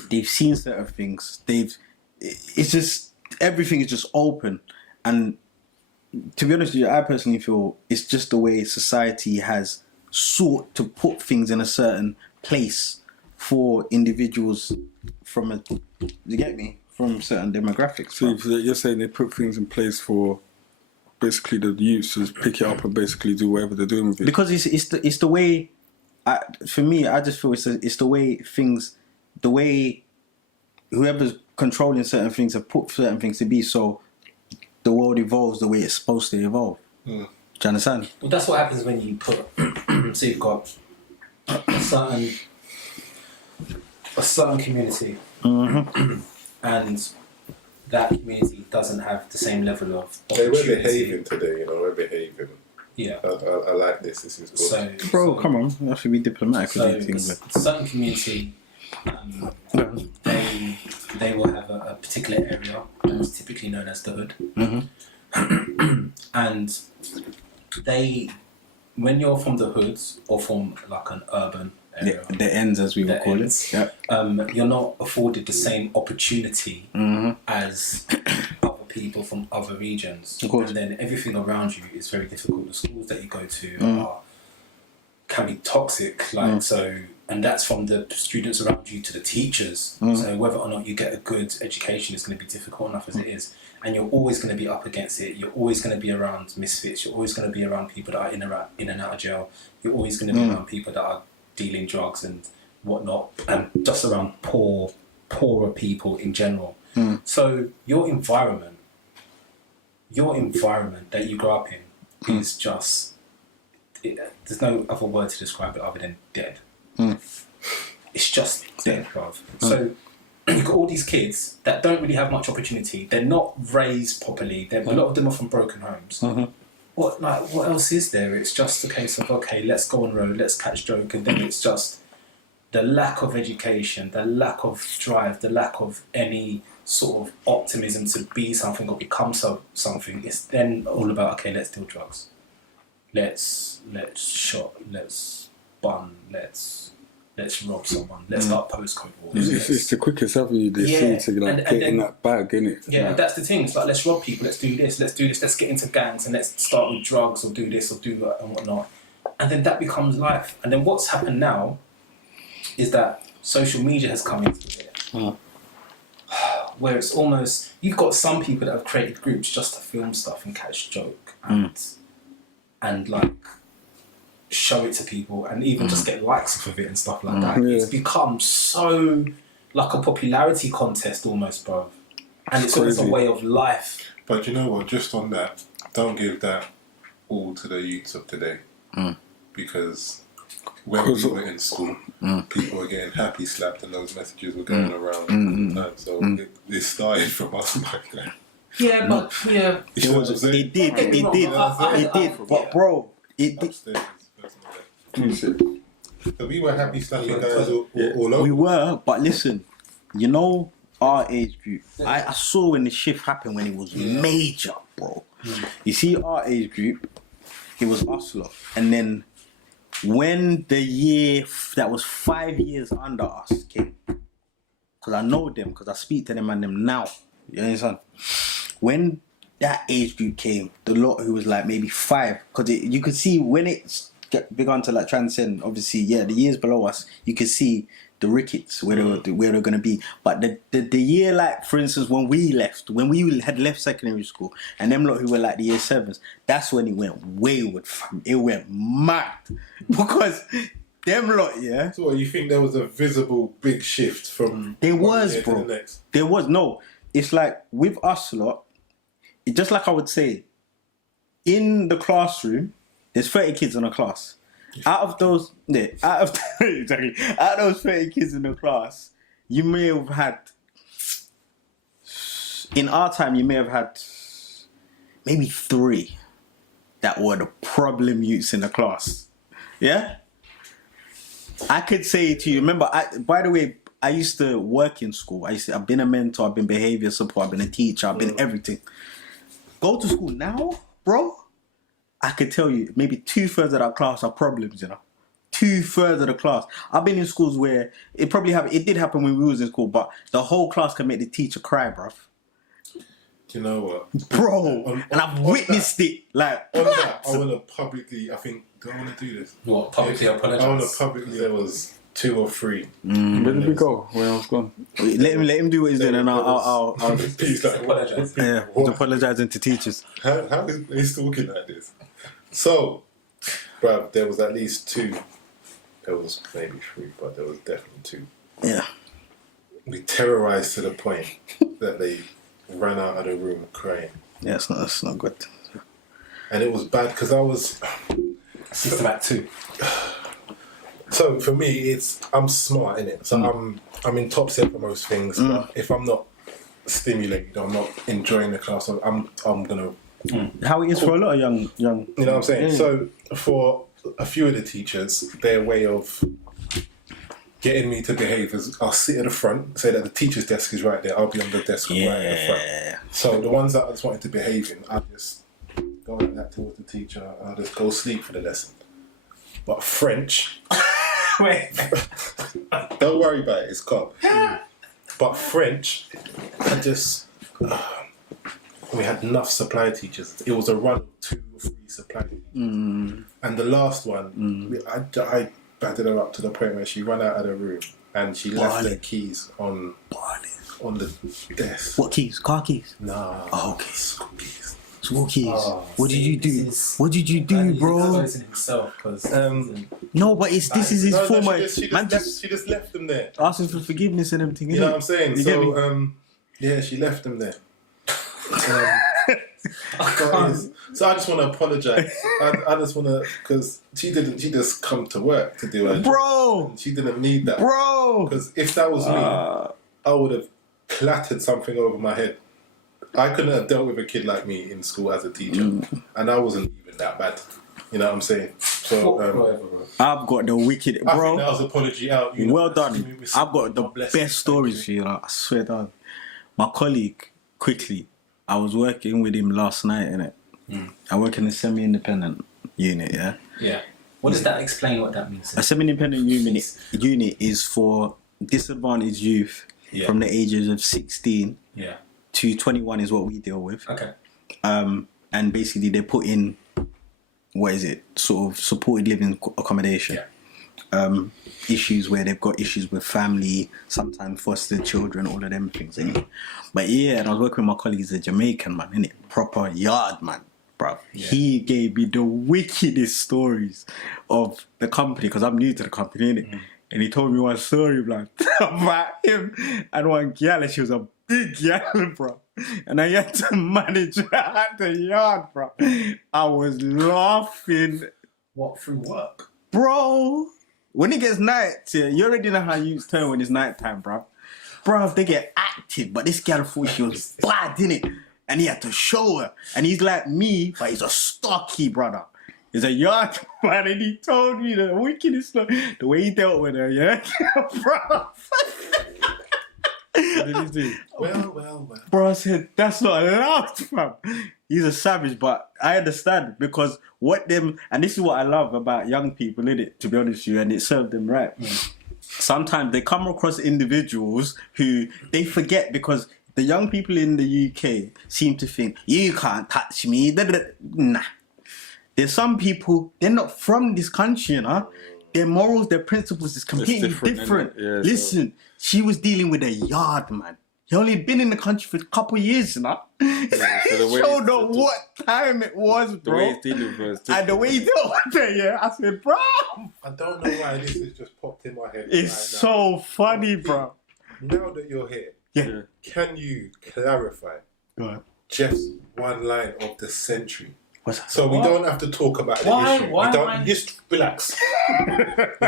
They've seen certain things. It's just, everything is just open. And to be honest with you, I personally feel it's just the way society has sought to put things in a certain place for individuals you get me? From certain demographics. So you're saying they put things in place for basically the youths to pick it up and basically do whatever they're doing with it. Because it's the way, for me, I just feel it's the way things, the way whoever's controlling certain things have put certain things to be, so the world evolves the way it's supposed to evolve. Do you understand? Well, that's what happens when you put. So you've got a certain community, and that community doesn't have the same level of opportunity. We're behaving today, we're behaving. Yeah. I like this. This is good. Bro, come on. You have to be diplomatic with these things. A certain community, they will have a particular area that's typically known as the hood. And when you're from the hoods or from like an urban area, the ends as we would call it. Yep. You're not afforded the same opportunity as other people from other regions, Of course. and then everything around you is very difficult. The schools that you go to can be toxic, like so, and that's from the students around you to the teachers. So whether or not you get a good education is going to be difficult enough as it is, and you're always going to be up against it. You're always going to be around misfits. You're always going to be around people that are in and out of jail. You're always going to be around people that are dealing drugs and whatnot, and just around poorer people in general. So your environment that you grow up in is just, there's no other word to describe it other than dead. It's just dead, bruv. So you've got all these kids that don't really have much opportunity. They're not raised properly. A lot of them are from broken homes. What else is there? It's just a case of, okay, let's go on road, let's catch joke, and then it's just the lack of education, the lack of drive, the lack of any sort of optimism to be something or become something. It's then all about, okay, let's deal drugs. Let's shot, let's bun, let's rob someone, let's start postcode wars. It's the quickest avenue they see to like get in that bag, innit? Yeah, and that's the thing. It's like, let's rob people, let's do this, let's get into gangs and let's start with drugs or do this or do that and whatnot. And then that becomes life. And then what's happened now is that social media has come into it. Where it's almost, you've got some people that have created groups just to film stuff and catch joke and like show it to people and even just get likes off of it and stuff like that. It's become so like a popularity contest almost, bro. And it's almost a way of life. But you know what, just on that, don't give that all to the youths of today. Because when we were in school, people were getting happy slapped and those messages were going around. So it started from us back then. Yeah, but yeah. It did. But bro, it did. So we were happy slapping guys all over. We were, but listen, you know our age group. I saw when the shift happened when it was major, bro. You see our age group, it was us lot, and then when the year that was 5 years under us came, because I know them, because I speak to them and them now. You understand? When that age group came, the lot who was like maybe 5, because you could see when it began to like transcend. Obviously, the years below us, you could see the rickets where they're going to be. But the year, like for instance, when we had left secondary school, and them lot who were like the year 7s, that's when it went wayward. It went mad because them lot, So what, you think there was a visible big shift from there was, year bro. to the next? There was no. It's like with us lot, it just like I would say, in the classroom, there's 30 kids in a class. Out of those 30 kids in the class, you may have had, in our time, you may have had maybe 3 that were the problem youths in the class. Yeah? I could say to you, remember, by the way, I used to work in school. I've been a mentor, I've been behavior support, I've been a teacher, I've been everything. Go to school now, bro. I could tell you, maybe 2/3 of that class are problems, 2/3 of the class. I've been in schools where it probably happened. It did happen when we was in school, but the whole class can make the teacher cry, bruv. Do you know what, bro? And I've witnessed it. Like on that, I want to publicly. I think. Do I want to do this? What, publicly apologise? I want to publicly. There was 2 or 3. Where did we go? Where I was gone? Let him do what he's doing, and I'll He's like, apologise. Yeah, he's apologising to teachers. How is he talking like this? So, bruv, there was at least 2. There was maybe 3, but there was definitely 2. Yeah. We terrorised to the point that they ran out of the room crying. Yeah, it's not good. And it was bad because I was... Systematic 2. So for me, I'm smart, innit? So I'm in top set for most things. But if I'm not stimulated, I'm not enjoying the class, I'm gonna... How it is for a lot of young. You know what I'm saying? Yeah. So for a few of the teachers, their way of getting me to behave is I'll sit at the front, say that the teacher's desk is right there, I'll be on the desk right at the front. So the ones that I just wanted to behave in, I'll just go like that towards the teacher and I'll just go sleep for the lesson. But French... Wait. Don't worry about it, it's calm. But French, I just... and we had enough supply teachers. It was a run of 2 or 3 supply teachers. And the last one, I battered her up to the point where she ran out of the room and she left her keys on the desk. What keys? Car keys? Nah. Oh, okay. School keys. School keys. Oh, What did you do? What did you He's do, bro? exposing himself because No, but this is his former. She Man, just left them there. asking for forgiveness and everything. You know what I'm saying? You get me? So, yeah, she left them there. So I just want to apologise. I just want to, because she just come to work to do her job. Bro! She didn't need that. Bro! Because if that was me, I would have clattered something over my head. I couldn't have dealt with a kid like me in school as a teacher. And I wasn't even that bad. You know what I'm saying? So, I've got the wicked, I bro. think that was apology out. Well done. I've got the best stories for you. I swear down. My colleague, quickly, I was working with him last night, innit? I work in a semi-independent unit, yeah? Yeah. What does that explain what that means? A semi-independent unit is for disadvantaged youth from the ages of 16 to 21 is what we deal with. Okay. And basically they put in, sort of supported living accommodation. Issues where they've got issues with family, sometimes foster children, all of them things. But yeah, and I was working with my colleague, he's a Jamaican man, innit? Proper yard man, bro. Yeah. He gave me the wickedest stories of the company, because I'm new to the company, innit? And he told me one story, like, about him and one gal, and she was a big gal, bro. And I had to manage her at the yard, bro. I was laughing. What, through work? Bro, when it gets night, you already know how you turn when it's night time, bro. Bro, they get active, but this girl thought she was bad, innit? And he had to show her. And he's like me, but he's a stocky brother. He's a yard man, and he told me the wickedest story. The way he dealt with her, yeah? Bro. What did he do? Well. Bro, I said, that's not allowed, fam. He's a savage, but I understand, because and this is what I love about young people, innit, to be honest with you, and it served them right. Sometimes they come across individuals who they forget, because the young people in the UK seem to think, you can't touch me. Nah. There's some people, they're not from this country, you know? Their morals, their principles is completely different. Yeah, listen, she was dealing with a yard man. He only been in the country for a couple of years, you know? Showed her what time it was, bro. The way he's dealing with her is different. And the way he dealt with her, yeah. I said, bro. I don't know why this has just popped in my head. It's right so funny, bro. Now that you're here, can you clarify Jeff's one line of the century? So we don't have to talk about the issue. Just relax. We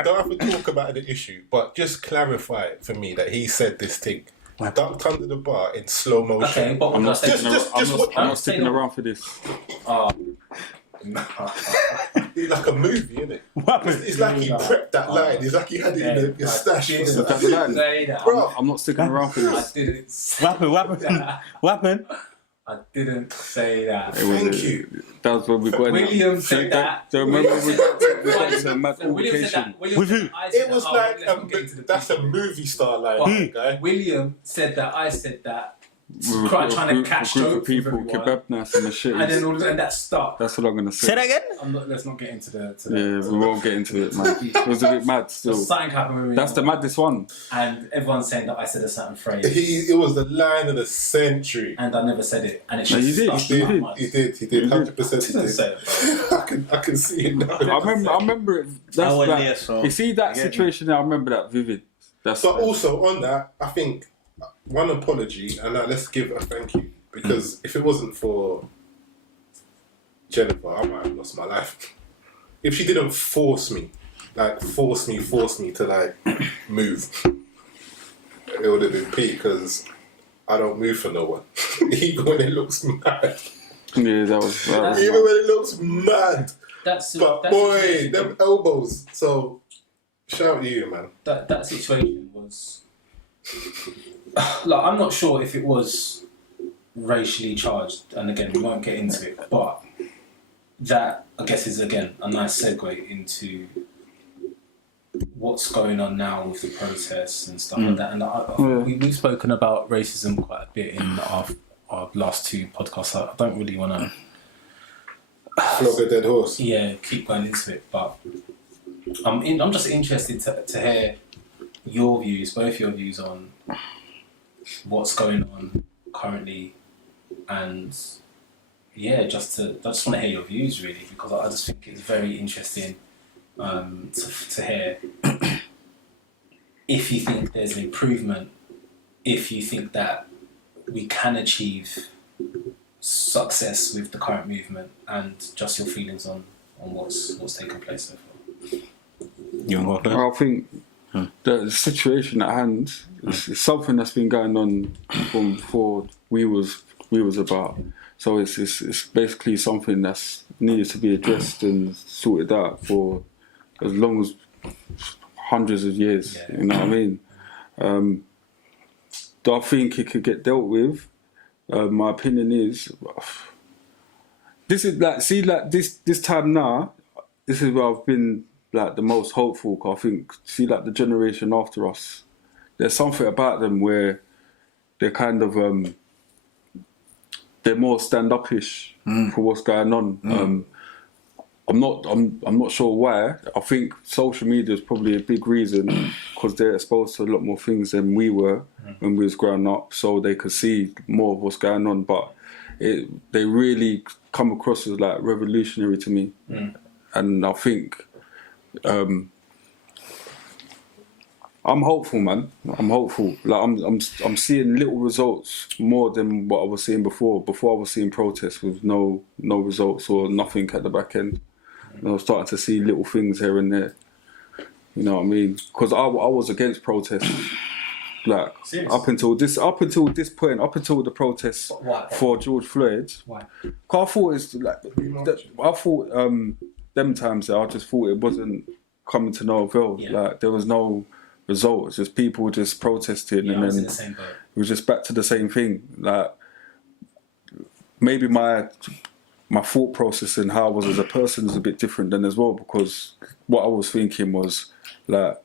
don't have to talk about the issue, but just clarify for me that he said this thing. Ducked under the bar in slow motion. Okay, but I'm not sticking around for this. It's like a movie, isn't it? It's like he prepped that line. It's like he had it in the stash. Bro, I'm not sticking around for this. I didn't. What happened? I didn't say that. Thank you. That's what we got. William said that. So remember we got to mad complication. With who? It was like that's a movie star line, guy. William said that. I said that. Trying to catch group of people, kebabness and the shit. And then all of that stuff. That's what I'm gonna say. Say that again? Let's not get into the. Yeah, we won't get into it, man. It was a bit mad still. Something happened with me. That's the maddest one. And everyone's saying that I said a certain phrase. It was the line of the century. And I never said it. And it No, you did. He did. 100% he did. I can see it now. I remember it. I wasn't there, so you see that situation now, I remember that vivid. But also on that, I think one apology, and let's give a thank you, because if it wasn't for Jennifer, I might have lost my life. If she didn't force me to like move, it would have been peak, because I don't move for no one, even when it looks mad. Yeah, that was even when it looks mad. But boy, them elbows. So shout to you, man. That situation was. Like, I'm not sure if it was racially charged, and again, we won't get into it, but that, I guess, is again a nice segue into what's going on now with the protests and stuff like that. And we've spoken about racism quite a bit in our our last two podcasts. I don't really want to flog a dead horse. keep going into it, but I'm just interested to hear your views, both your views on what's going on currently, and I just want to hear your views really, because I just think it's very interesting to hear if you think there's an improvement, if you think that we can achieve success with the current movement, and just your feelings on what's taken place so far. You want to go first? I think the situation at hand is something that's been going on from before we was about. So it's basically something that's needed to be addressed and sorted out for as long as hundreds of years. You know what I mean? Do I think it could get dealt with? My opinion is, this is like this time now. This is where I've been like the most hopeful. 'Cause I think the generation after us, there's something about them where they're kind of they're more stand-up-ish for what's going on. I'm not sure why. I think social media is probably a big reason, because they're exposed to a lot more things than we were when we was growing up, so they could see more of what's going on. But they really come across as like revolutionary to me, and I think I'm hopeful, man. I'm hopeful. Like I'm seeing little results more than what I was seeing before. Before I was seeing protests with no results or nothing at the back end. And I was starting to see little things here and there. You know what I mean? Because I was against protests. Like Serious? up until this point, up until the protests for George Floyd. Why? 'Cause I thought them times I just thought it wasn't coming to no avail. Yeah. Like there was no results, just people just protesting, and I was in then the same boat. it was just back to the same thing. Like maybe my thought process and how I was as a person is a bit different then as well, because what I was thinking was like,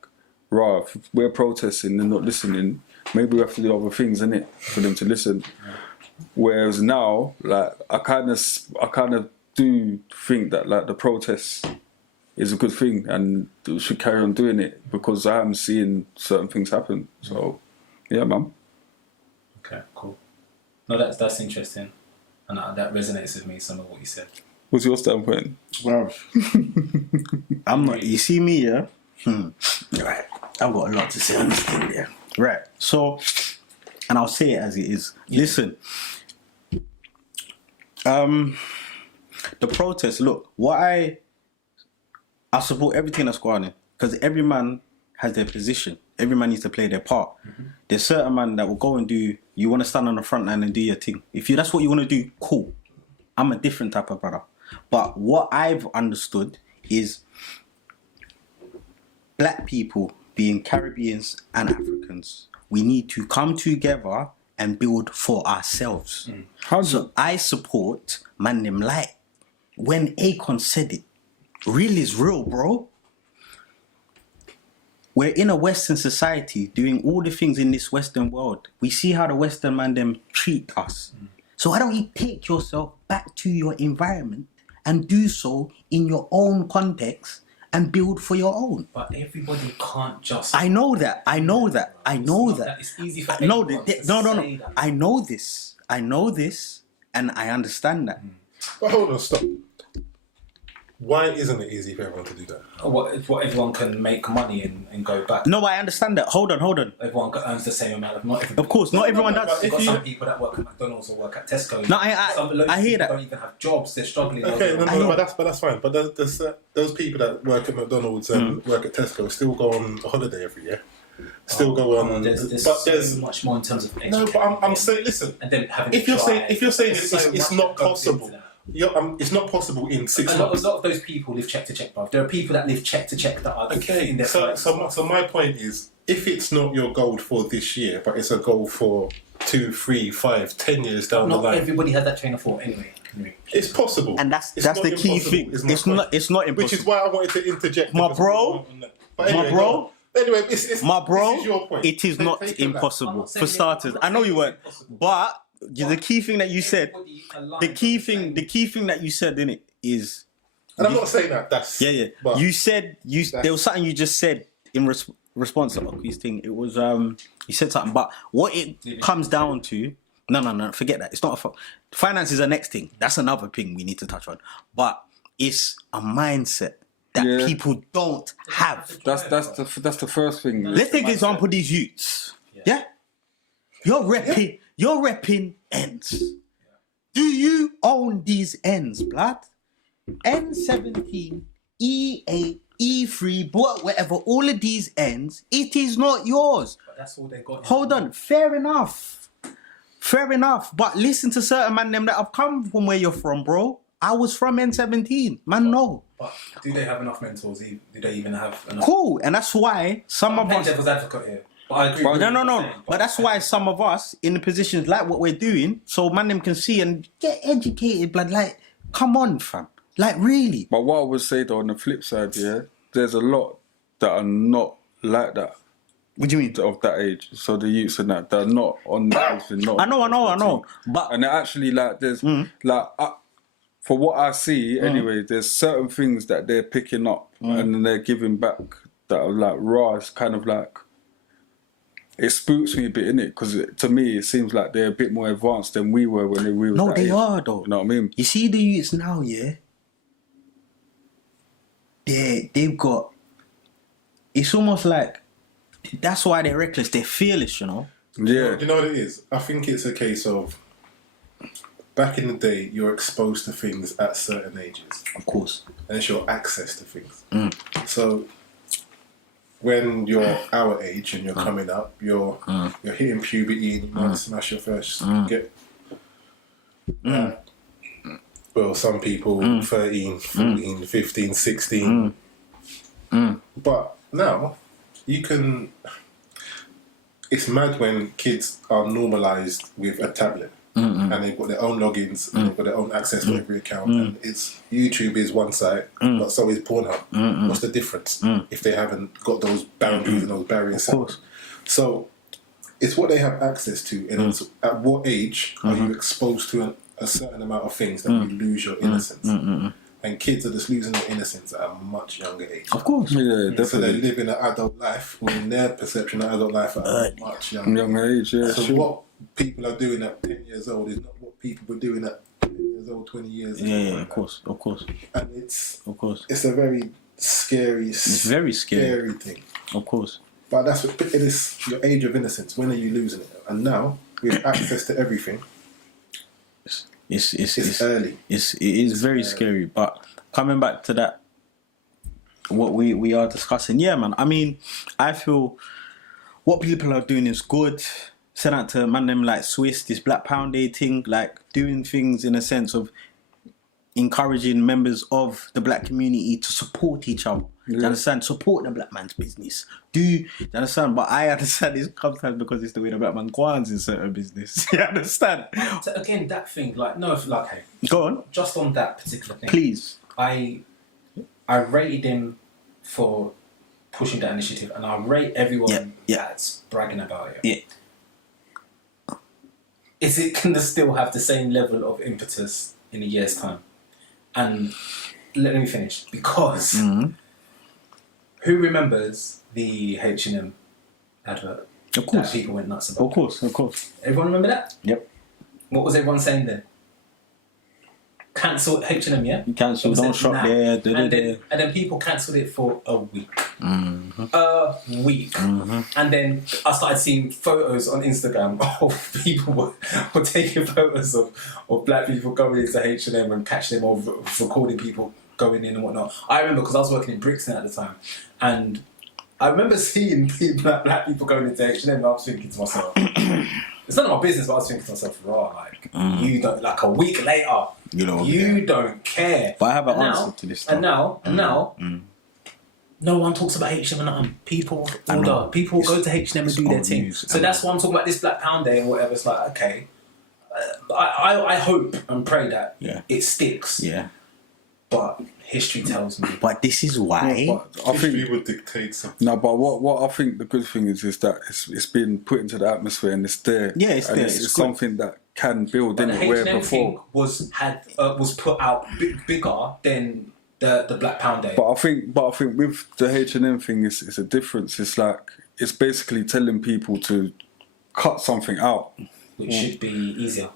right, if we're protesting and not listening, maybe we have to do other things, innit, for them to listen. Whereas now, like I kind of do think that like the protests is a good thing and we should carry on doing it, because I am seeing certain things happen. So yeah, man. Okay, cool. No, that's interesting, and that resonates with me. Some of what you said. What's your standpoint? Well, I'm not. You see me, yeah. Right. I've got a lot to say on this thing, yeah. Right. So, and I'll say it as it is. Listen. The protest. Look, I support everything that's going on, because every man has their position. Every man needs to play their part. There's certain man that will go and do. You want to stand on the front line and do your thing. If that's what you want to do, cool. I'm a different type of brother. But what I've understood is black people, being Caribbeans and Africans, we need to come together and build for ourselves. So I support man them like when Akon said it. Real is real, bro. We're in a Western society doing all the things in this Western world. We see how the Western man them treat us. So why don't you take yourself back to your environment and do so in your own context and build for your own? But everybody can't just. I know that. It's easy for No, everyone to no. say that. I know this, and I understand that. But hold on, stop. Why isn't it easy for everyone to do that? What everyone can make money and go back? No, I understand that. Hold on. Everyone earns the same amount of money. Of course, not everyone does. You've got some people that work at McDonald's or work at Tesco. No, Loads I of hear people that. don't even have jobs. They're struggling. Okay, but that's fine. But there's those people that work at McDonald's and work at Tesco still go on a holiday every year. Still go on. There's but so much more in terms of education. No, but I'm saying, listen. And then having if you're saying it's not possible. That. It's not possible in 6 A months. lot of those people live check to check, bruv. There are people that live check to check that are in their So my point is, if it's not your goal for this year, but it's a goal for 2, 3, 5, 10 years down the line. Not everybody has that train of thought anyway. It's possible, And that's It's not the key impossible, thing. is my It's point. not impossible. Which is why I wanted to interject. My bro, But anyway, my bro, Anyway, my bro, this is your point. it is not Take it back. impossible. I'm not saying For starters, it- I know you weren't, but the key thing that you said, the key thing that you said in it is, and I'm not saying that that's but you said there was something you just said in response to Oku's thing. It was you said something, but what it comes down to, no, forget that. It's not finance is the next thing. That's another thing we need to touch on, but it's a mindset that people don't have. That's the first thing. Let's take example these youths. Yeah. You're repping ends. Do you own these ends, blood? N17, E8, E3, whatever, all of these ends, it is not yours. But that's all they got. Hold on, fair enough. But listen to certain man them that have come from where you're from, bro. I was from N17. Man, no. But do they have enough mentors? Do they even have enough? Cool, and that's why some of us... devil's advocate here. But I agree. No. But that's why some of us in the positions like what we're doing, so man them can see and get educated, blood. Like, come on, fam. Like, really. But what I would say though, on the flip side, there's a lot that are not like that. What do you mean? Of that age. So the youths and that, they're not on that age. I know. But... And they're actually like, there's for what I see anyway, there's certain things that they're picking up and then they're giving back that are like raw. It's kind of like, it spooks me a bit, innit? Because to me, it seems like they're a bit more advanced than we were when we were No, that they age. are though. You know what I mean? You see the youths now, they've got... It's almost like... That's why they're reckless. They're fearless, you know? Yeah. You know what it is? I think it's a case of... Back in the day, you're exposed to things at certain ages. Of course. And it's your access to things. So... When you're our age and you're coming up, you're hitting puberty and you might smash your first get. Well, some people 13, 14, 15, 16. But now, you can... It's mad when kids are normalised with a tablet. And they've got their own logins and they've got their own access to every account. And it's YouTube is one site, but so is Pornhub. What's the difference if they haven't got those boundaries and those barriers? Of course. So it's what they have access to, and it's at what age are you exposed to a certain amount of things that you lose your innocence. And kids are just losing their innocence at a much younger age. Of course. Yeah, definitely. So they live in an adult life, in their perception of adult life at a much younger age. Yeah, so what people are doing at 10 years old is not what people were doing at 10 years old, 20 years old. Yeah, of course. And it's It's a very scary, it's very scary thing. Of course. But that's what it is, your age of innocence. When are you losing it? And now, with access to everything, it's early. It is very scary. But coming back to that, what we are discussing, yeah, man. I mean, I feel what people are doing is good. Send out to man them like Swiss, this Black Pound Day thing, like doing things in a sense of encouraging members of the black community to support each other. Do you understand? Support the black man's business. Do you understand? But I understand this sometimes because it's the way the black man goes in certain business. You understand? So again, that thing, like, no, if like, hey, go on. Just on that particular thing, please. I rated him for pushing that initiative, and I rate everyone that's bragging about it. Yeah. Is it going to still have the same level of impetus in a year's time? And let me finish, because who remembers the H&M advert? Of course. That people went nuts about. Of course. Everyone remember that? Yep. What was everyone saying then? Cancel H&M, yeah? Cancel, don't shop there. And then people cancelled it for a week. A week. And then I started seeing photos on Instagram of people were taking photos of black people going into H&M and catching them, or recording people going in and whatnot. I remember because I was working in Brixton at the time, and I remember seeing black people going into H&M, and I was thinking to myself, it's none of my business, but I was thinking to myself, you don't, like a week later, you don't care. But I have an answer to this stuff. And now, no one talks about H&M and nothing. People go to H&M and do their thing. So that's why I'm talking about this Black Pound Day and whatever. It's like, okay, I hope and pray that it sticks. Yeah. But history tells me. But this is why. I think we would dictate something. No, but what I think the good thing is that it's been put into the atmosphere and it's there. Yeah, it's there. It's something that can build But in the it where H&M thing before. was put out bigger than the Black Pound Day. But I think with the H&M thing, it's a difference. It's like it's basically telling people to cut something out, which should be easier.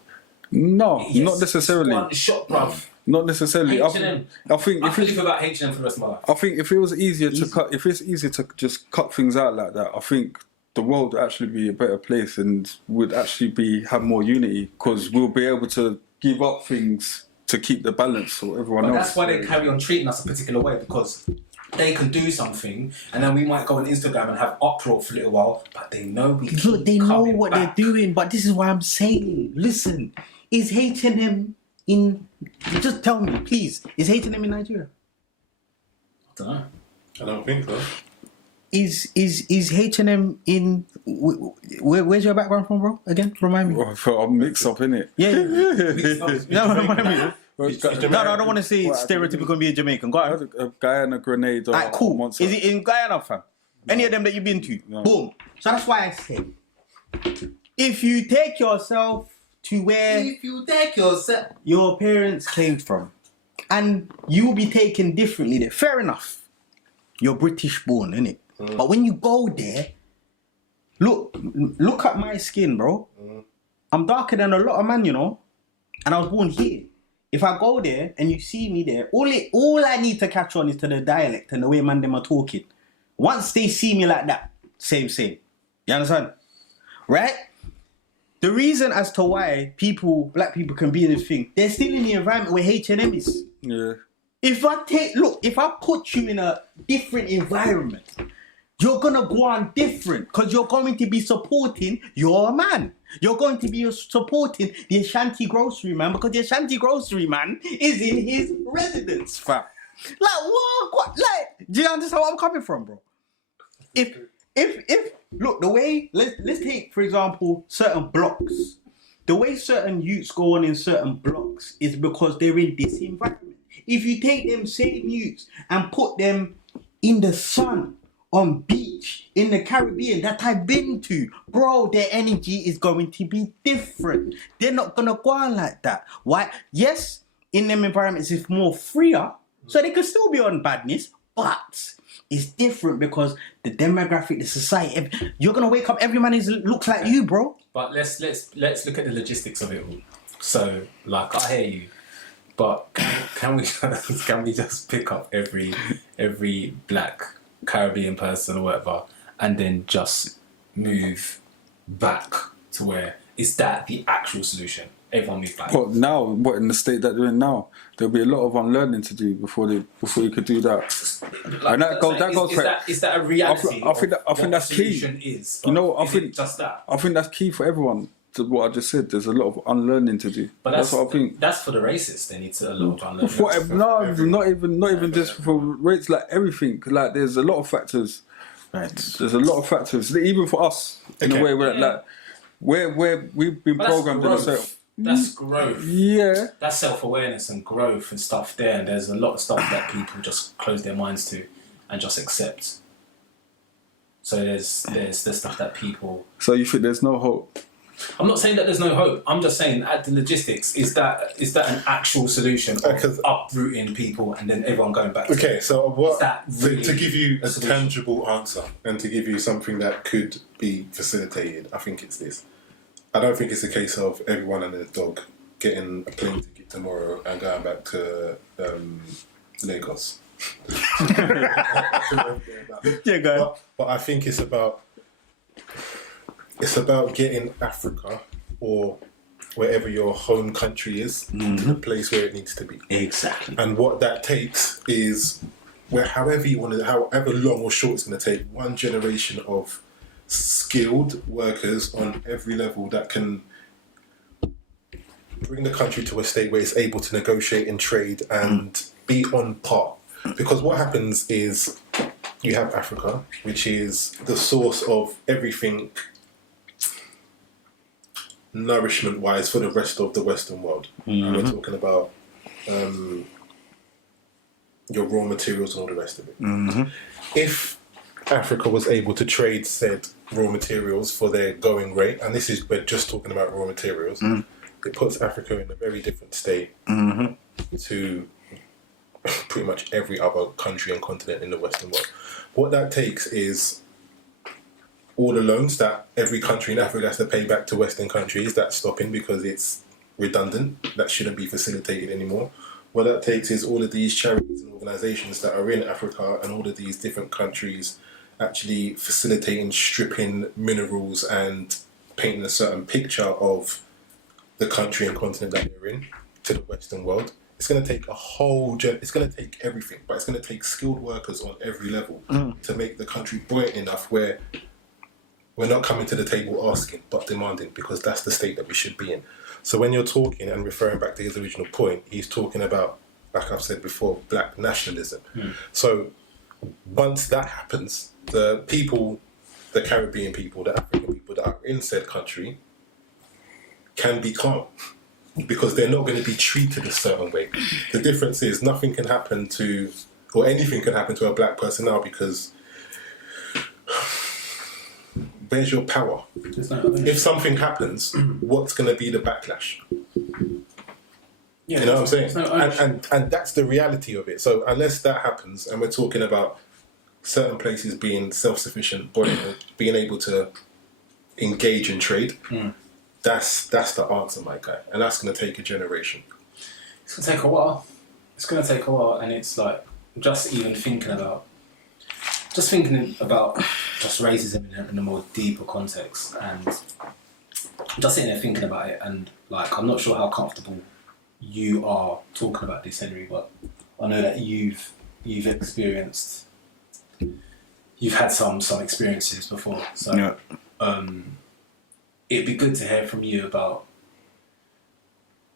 No, Yes, not necessarily. One shot, bruv. Not necessarily. H&M. I think I if can it's, live without H&M for the rest of my life. I think if it was easier to cut, if it's easier to just cut things out like that, I think the world would actually be a better place and would actually have more unity because we'll be able to give up things to keep the balance for everyone else. That's why they carry on treating us a particular way, because they can do something and then we might go on Instagram and have uproar for a little while, but they know we keep Look, they know coming what back. they're doing, but this is why I'm saying, listen, is H&M in... Just tell me, please, is H&M in Nigeria? I don't know. I don't think so. Is H&M in... Where's your background from, bro? Again, remind me. I'm mixed up, innit? Yeah. No, remind me. Jamaican. No, I don't want to say stereotypical and be a Jamaican. Go on. Guyana, Grenada. Alright, cool. Monster. Is it in Guyana, fam? Any of them that you've been to? No. Boom. So that's why I say, if you take yourself to where you take yourself... your parents came from, and you will be taken differently there, fair enough. You're British born, innit? But when you go there, look at my skin, bro. I'm darker than a lot of man, you know, and I was born here. If I go there and you see me there, all I need to catch on is to the dialect and the way man them are talking. Once they see me like that, same. You understand? Right? The reason as to why black people can be in this thing, they're still in the environment where H&M is. Yeah. If I put you in a different environment, you're gonna go on different because you're going to be supporting your man. You're going to be supporting the Ashanti grocery man because the Ashanti grocery man is in his residence, fam. Like what? Like, do you understand where I'm coming from, bro? If look, the way let's take for example certain blocks. The way certain youths go on in certain blocks is because they're in this environment. If you take them same youths and put them in the sun, on beach, in the Caribbean that I've been to, bro, their energy is going to be different. They're not going to go on like that. Why? Yes, in them environments it's more freer, so they could still be on badness, but it's different because the demographic, the society, you're going to wake up, every man looks like you, bro. But let's look at the logistics of it all. So, like, I hear you, but can we just pick up every black Caribbean person or whatever, and then just move back to where is that the actual solution? Everyone move back. But now, what in the state that they're in now, there'll be a lot of unlearning to do before you could do that. Like, and that goes is that a reality? I think that's key. Is, you know, is it just that. I think that's key for everyone. To what I just said, there's a lot of unlearning to do. But that's what I think. That's for the racists. They need to a lot of unlearning. Not even just for rates, like everything. Like there's a lot of factors. Right. There's a lot of factors, even for us, in a way where where we've been programmed in a certain. That's growth. Yeah. That's self-awareness and growth and stuff there. And there's a lot of stuff that people just close their minds to and just accept. So there's stuff that people. So you think there's no hope? I'm not saying that there's no hope. I'm just saying at the logistics, is that an actual solution of uprooting people and then everyone going back to Okay, so what really to give you a solution? tangible answer and to give you something that could be facilitated, I think it's this. I don't think it's a case of everyone and their dog getting a plane ticket tomorrow and going back to Lagos. Yeah, go ahead. But I think it's about getting Africa or wherever your home country is to the place where it needs to be. Exactly. And what that takes is however long or short it's going to take, one generation of skilled workers on every level that can bring the country to a state where it's able to negotiate and trade and be on par. Because what happens is you have Africa, which is the source of everything nourishment wise for the rest of the Western world. And we're talking about your raw materials and all the rest of it. If Africa was able to trade said raw materials for their going rate, and we're just talking about raw materials, it puts Africa in a very different state to pretty much every other country and continent in the Western world. What that takes is all the loans that every country in Africa has to pay back to Western countries. That's stopping because it's redundant. That shouldn't be facilitated anymore. What that takes is all of these charities and organisations that are in Africa and all of these different countries actually facilitating stripping minerals and painting a certain picture of the country and continent that they're in to the Western world. It's going to take it's going to take everything, but it's going to take skilled workers on every level to make the country buoyant enough where we're not coming to the table asking, but demanding, because that's the state that we should be in. So when you're talking and referring back to his original point, he's talking about, like I've said before, black nationalism. So once that happens, the people, the Caribbean people, the African people that are in said country can be calm because they're not going to be treated a certain way. The difference is nothing can happen to, or anything can happen to a black person now because where's your power? If something happens, what's going to be the backlash? Yeah, you know what I'm saying? And that's the reality of it. So unless that happens, and we're talking about certain places being self-sufficient, being able to engage in trade, that's the answer, my guy. And that's going to take a generation. It's going to take a while. It's going to take a while, and it's like just thinking about just racism in a more deeper context, and just sitting there thinking about it, and like I'm not sure how comfortable you are talking about this, Henry, but I know that you've experienced, you've had some experiences before, so it'd be good to hear from you about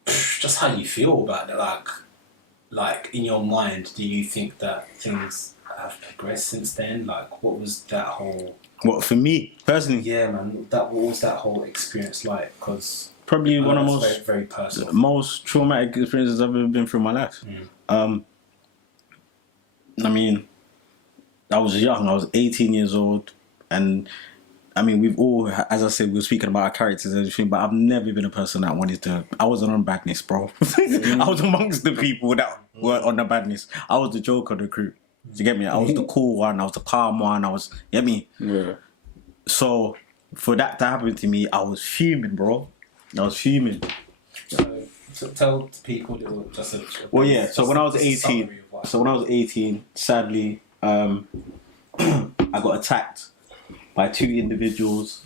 just how you feel about it. Like in your mind, do you think that things have progressed since then? Like, what was that whole... What, for me, personally? Yeah, man. What was that whole experience like? Because probably one of the most... Very, very personal. Most traumatic experiences I've ever been through in my life. I mean, I was young. I was 18 years old. And, I mean, we've all, as I said, we were speaking about our characters and everything, but I've never been a person that wanted to... I wasn't on badness, bro. I was amongst the people that were on the badness. I was the joke of the crew. Do you get me? I was the cool one. I was the calm one. You get me? Yeah. So, for that to happen to me, I was fuming, bro. I was fuming. So tell people just a... Well, yeah. So when I was 18, sadly, I got attacked by two individuals,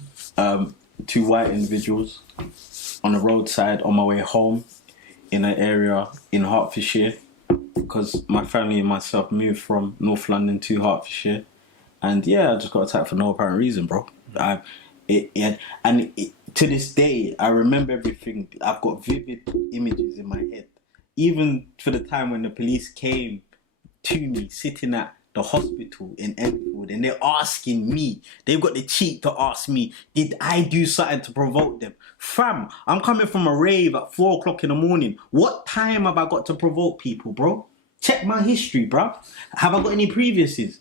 two white individuals, on the roadside on my way home in an area in Hertfordshire, because my family and myself moved from North London to Hertfordshire, and I just got attacked for no apparent reason, bro. To this day, I remember everything. I've got vivid images in my head, even for the time when the police came to me sitting at the hospital in Enfield, and they're asking me, they've got the cheek to ask me, did I do something to provoke them? Fam, I'm coming from a rave at 4 o'clock in the morning. What time have I got to provoke people, bro? Check my history, bro. Have I got any previouses?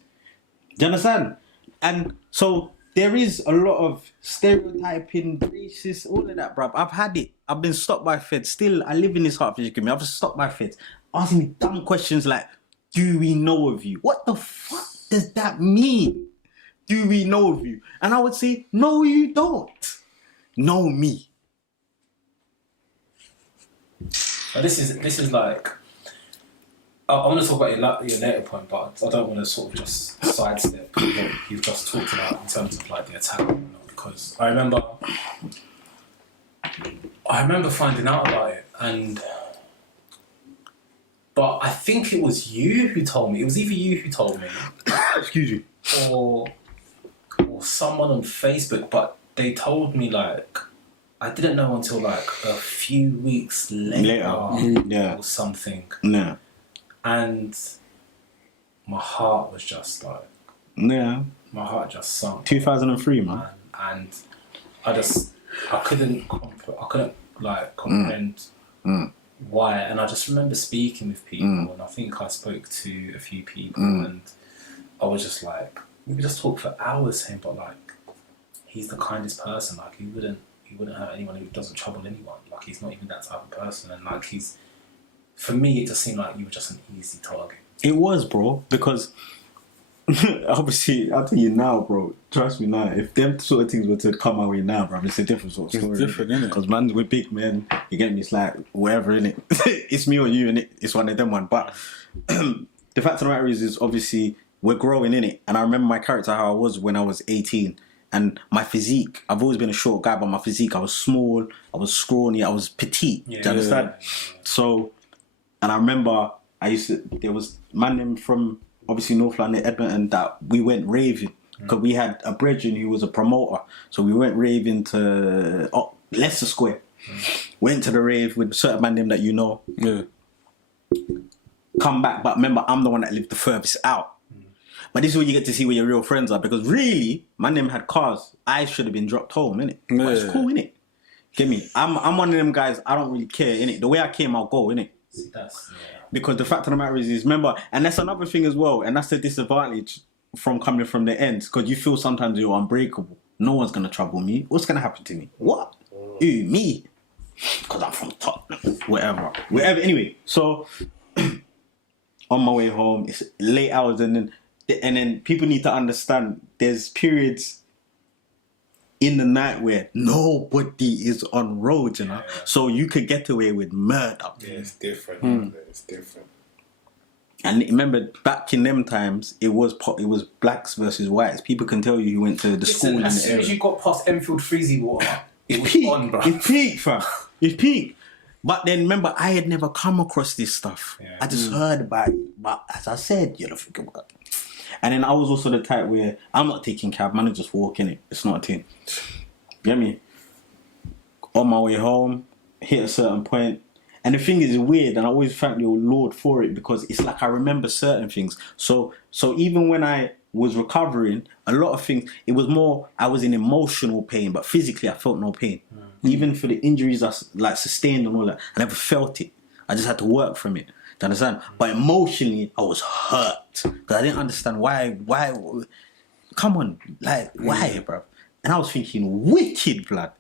Do you understand? And so there is a lot of stereotyping, racist, all of that, bro. I've had it. I've been stopped by feds. Still, I live in this Hertfordshire community. I've been stopped by feds asking me dumb questions like, do we know of you? What the fuck does that mean? Do we know of you? And I would say, no, you don't know me. This is like, I want to talk about your later point, but I don't want to sort of just sidestep what you've just talked about in terms of like the attack and whatnot, because I remember finding out about it, but I think it was you who told me. It was either you who told me, excuse you, or someone on Facebook. But they told me like I didn't know until like a few weeks later. Or something. Yeah. And my heart was just like... Yeah. My heart just sunk. 2003, man. And I couldn't comprehend why. And I just remember speaking with people, and I think I spoke to a few people, and I was just like, we could just talk for hours, saying, but like, he's the kindest person. Like, he wouldn't he wouldn't hurt anyone who doesn't trouble anyone. Like, he's not even that type of person. And like, for me, it just seemed like you were just an easy target. It was, bro, because obviously, I'll tell you now, bro. Trust me now. If them sort of things were to come our way now, bro, it's a different sort of story. It's different, innit? Because man, we're big men. You get me? It's like whatever, innit? It's me or you, innit? It's one of them one. But the fact of the matter is obviously we're growing, innit? And I remember my character how I was when I was 18. And my physique, I've always been a short guy, but my physique, I was small, I was scrawny, I was petite. Do you understand? So, and I remember there was a man named from obviously North London, Edmonton, that we went raving because we had a brethren who was a promoter. So we went raving to Leicester Square. Went to the rave with a certain man named that you know. Yeah. Come back, but remember, I'm the one that lived the furthest out. But this is where you get to see where your real friends are, because really, my name had cars. I should have been dropped home, innit? Yeah. But it's cool, innit? Get me? I'm one of them guys, I don't really care, innit? The way I came, I'll go, innit? See, that's... Because the fact of the matter is, remember, and that's another thing as well, and that's the disadvantage from coming from the ends, because you feel sometimes you're unbreakable. No one's going to trouble me. What's going to happen to me? What? Who? Me? Because I'm from Tottenham. Whatever. Anyway, so on my way home, it's late hours, and then people need to understand there's periods in the night where nobody is on road, you know. Yeah. So you could get away with murder. Yeah, it's different. It's different. And remember, back in them times, it was blacks versus whites. People can tell you who went to the school in the area. As soon as you got past Enfield Freezy Water, it was peaked, on, bro. It peaked, fam. It peaked. But then remember, I had never come across this stuff. Yeah. I just heard about it. But as I said, you know, think about it. And then I was also the type where I'm not taking cab, man, I'm just walking it. It's not a thing. Get me? On my way home, hit a certain point. And the thing is weird, and I always thank the Lord for it, because it's like I remember certain things. So even when I was recovering, a lot of things, it was more, I was in emotional pain, but physically I felt no pain. Even for the injuries I like sustained and all that, I never felt it. I just had to work from it. Do you understand? But emotionally, I was hurt because I didn't understand why. Come on, like why, bro? And I was thinking, wicked, blood.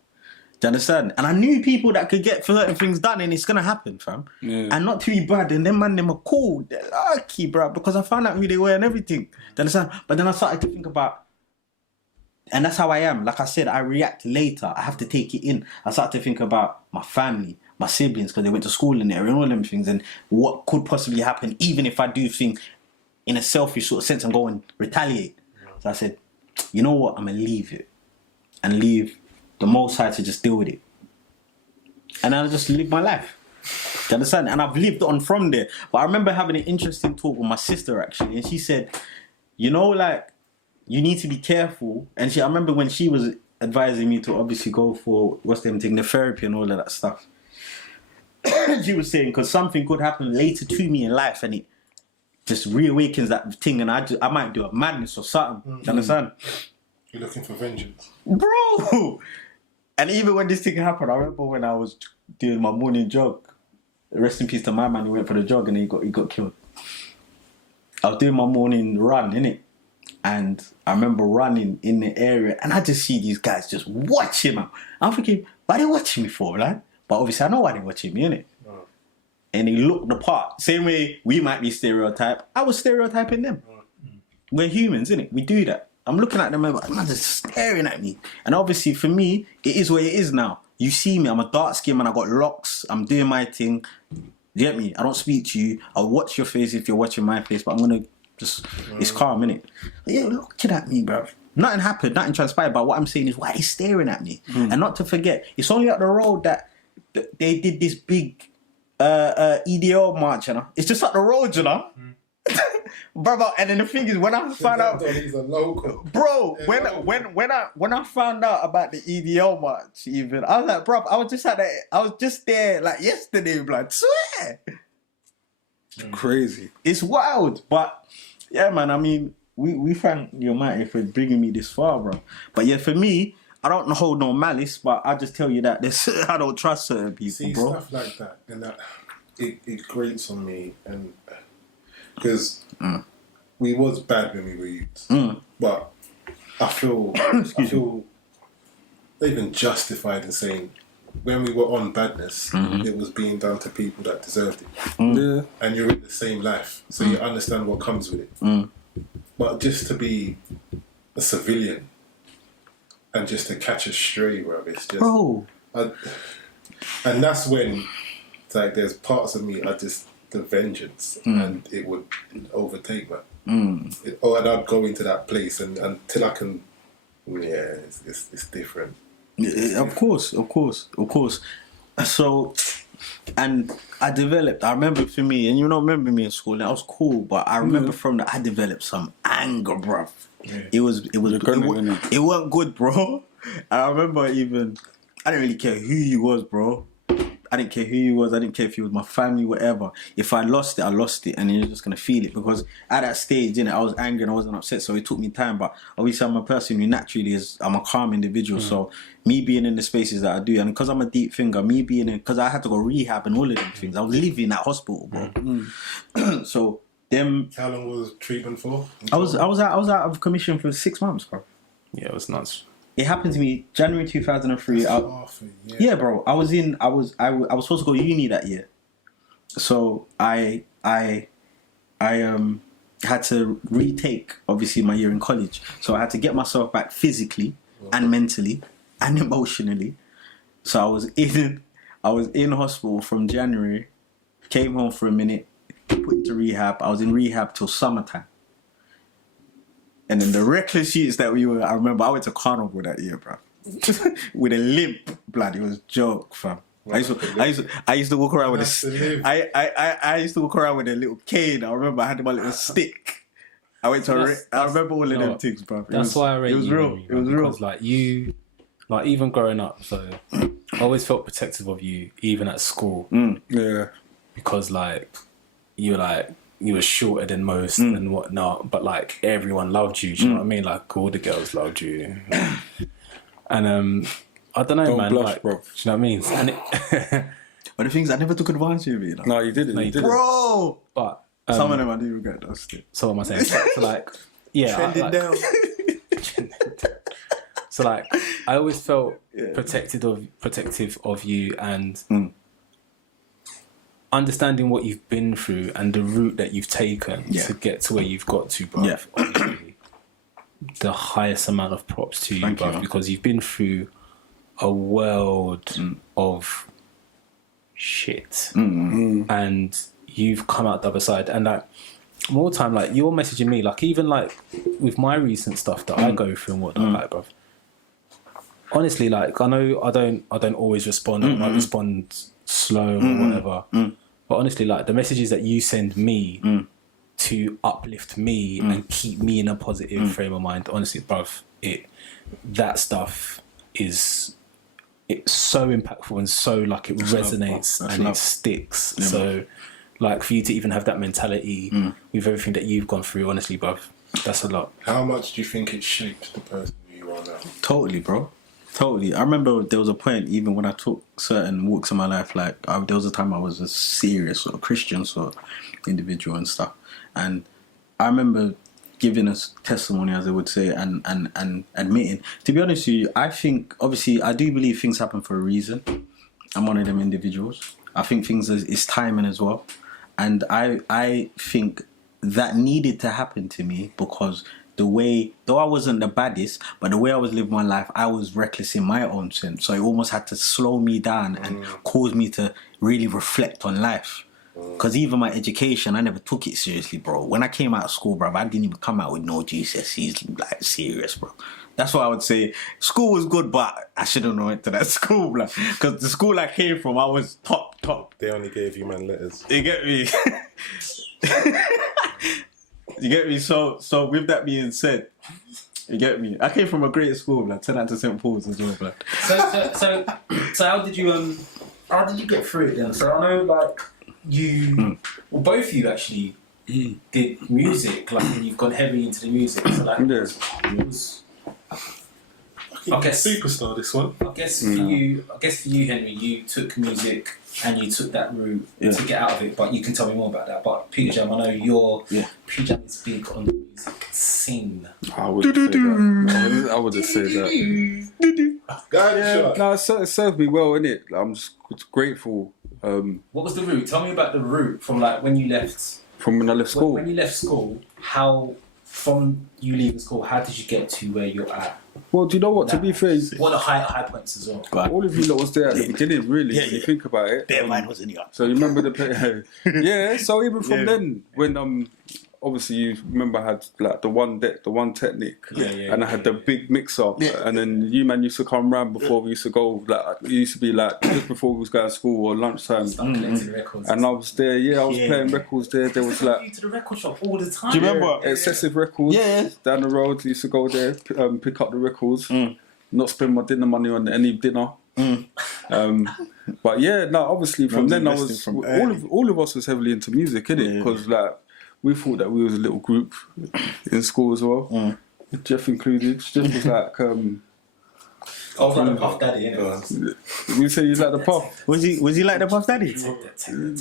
Do you understand? And I knew people that could get certain things done, and it's gonna happen, fam. Yeah. And not to be bad. And them man, them are cool. They're lucky, bro, because I found out who they were and everything. Do you understand? But then I started to think about, and that's how I am. Like I said, I react later. I have to take it in. I started to think about my family, my siblings, because they went to school in there and all them things, and what could possibly happen, even if I do things in a selfish sort of sense and go and retaliate. So I said, you know what? I'm gonna leave it and leave the Most High to just deal with it, and I just live my life. Do you understand? And I've lived on from there. But I remember having an interesting talk with my sister actually, and she said, you know, like, you need to be careful. And I remember when she was advising me to obviously go for the therapy and all of that stuff. She was saying, because something could happen later to me in life, and it just reawakens that thing, and I might do a madness or something. Do you understand? You're looking for vengeance, bro. And even when this thing happened, I remember when I was doing my morning jog. Rest in peace to my man who went for the jog and he got killed. I was doing my morning run, innit? And I remember running in the area, and I just see these guys just watching me. I'm thinking, why are they watching me for, man? But obviously I know why they're watching me, innit? Oh. And they look the part. Same way we might be stereotyped, I was stereotyping them. We're humans, innit? We do that. I'm looking at them and I'm just staring at me. And obviously for me, it is what it is now. You see me, I'm a dark skin man, I got locks, I'm doing my thing. You get me? I don't speak to you. I'll watch your face if you're watching my face, but I'm gonna just, it's calm, innit? Yeah, looking at me, bro. Nothing happened, nothing transpired, but what I'm saying is, why he's staring at me? And not to forget, it's only up the road that they did this big EDO march, you know? It's just up the road, you know? Brother, and then the thing is, when I found out, he's a local. Bro, when I found out about the EDL march, even I was like, bro, I was just there like yesterday, blood. Swear, crazy. It's wild, but yeah, man. I mean, we thank the Almighty for bringing me this far, bro. But yeah, for me, I don't hold no malice, but I just tell you that I don't trust certain people, see, bro. Stuff like that, and that it grates on me, and because we was bad when we were youths, but I feel not even justified in saying when we were on badness, it was being done to people that deserved it. Yeah. And you're in the same life, so you understand what comes with it. But just to be a civilian and just to catch a stray, bro, it's just... Bro. And that's when, it's like, there's parts of me, the vengeance, and it would overtake me. And I'd go into that place and until I can... Yeah, it's different. Of course. So, and I remember for me, and you don't remember me in school, and that was cool, but I remember from that I developed some anger, bruv. Yeah. It wasn't good, bro. And I remember I didn't really care who you was, bro. I didn't care who you was. I didn't care if you was my family, whatever. If I lost it, I lost it, and you're just gonna feel it because at that stage, I was angry and I wasn't upset, so it took me time. But obviously, I'm a person who naturally I'm a calm individual. So me being in the spaces that I do, and because I'm a deep thinker, because I had to go rehab and all of them things. I was living at hospital, bro. So them. How long was treatment for? I was out of commission for 6 months, bro. Yeah, it was nuts. It happened to me January 2003. Yeah, bro. I was supposed to go to uni that year, so I had to retake obviously my year in college. So I had to get myself back physically and mentally and emotionally. So I was in hospital from January, came home for a minute, put into rehab. I was in rehab till summertime. And then the reckless years that I remember I went to Carnival that year, bro. With a limp, blood. It was a joke, fam. I used to walk around with I used to walk around with a little cane. I remember I had my little stick. I remember all of them things, bro. That's why I rate you. It was real. It was real. Because even growing up, so I always felt protective of you, even at school. Yeah. Because you were shorter than most and whatnot, but everyone loved you. Do you know what I mean? All the girls loved you. And I don't know, don't man. Blush, bro. Do you know what I mean? And but the things I never took advantage of you. No, you didn't. You didn't, bro. But some of them I do regret those. So what am I saying? So yeah, trending down. So I always felt protective of you and. Understanding what you've been through and the route that you've taken to get to where you've got to, bro. Obviously, the highest amount of props to you, bro, because you've been through a world of shit, and you've come out the other side. And more time, you're messaging me, even with my recent stuff that I go through and whatnot, bro. Honestly, I know I don't always respond. I might respond slow or whatever. But honestly, the messages that you send me to uplift me and keep me in a positive frame of mind, honestly, bruv, that stuff it's so impactful and so it resonates and it sticks. Yeah, so for you to even have that mentality with everything that you've gone through, honestly, bruv, that's a lot. How much do you think it shaped the person you are now? Totally, bro. Totally. I remember there was a point, even when I took certain walks in my life, there was a time I was a serious sort of Christian sort of individual and stuff. And I remember giving us testimony, as they would say, and admitting. To be honest with you, I think, obviously, I do believe things happen for a reason. I'm one of them individuals. I think things is timing as well. And I think that needed to happen to me because though I wasn't the baddest, but the way I was living my life, I was reckless in my own sense. So it almost had to slow me down and cause me to really reflect on life. Because even my education, I never took it seriously, bro. When I came out of school, bro, I didn't even come out with no GCSEs, serious, bro. That's why I would say school was good, but I shouldn't have went to that school, bro. Because the school I came from, I was top. They only gave you man letters. You get me? You get me? So with that being said, you get me? I came from a great school, like 10 out to St. Paul's as well, like. So how did you get through it then? So I know you, well, both of you actually did music, and you've gone heavy into the music. So it was. I guess superstar this one. I guess for you, Henry, you took music and you took that route to get out of it. But you can tell me more about that. But Peter Jam, I know Peter Jam is big on the music scene. I wouldn't say that. I wouldn't say that. Gotcha. No, it served me well, innit? I'm just grateful. What was the route? Tell me about the route from like when you left. From when I left school. When you left school, how from you leaving school, how did you get to where you're at? Well, do you know what? To be fair, What are the high points as well? all of you lot was there at the beginning, really. When you think about it. Bear mind was in the So you remember the yeah. So even from then, when obviously you remember I had like the one deck, the one technique, and I had the big mixer, and then you man used to come round before we used to go. Like it used to be like just before we was going to school or lunchtime, and I was there. Yeah, I was playing records there. There was like to the record shop all the time. Do you remember Excessive Records? Yeah. Down the road, used to go there, pick up the records, not spend my dinner money on any dinner. But yeah, no, obviously from then I was all of us was heavily into music, innit? Because like we thought that we was a little group in school as well. Jeff included. Jeff was like I was like the Puff Daddy, innit? we say you like the Puff. Was he like the Puff Daddy? I can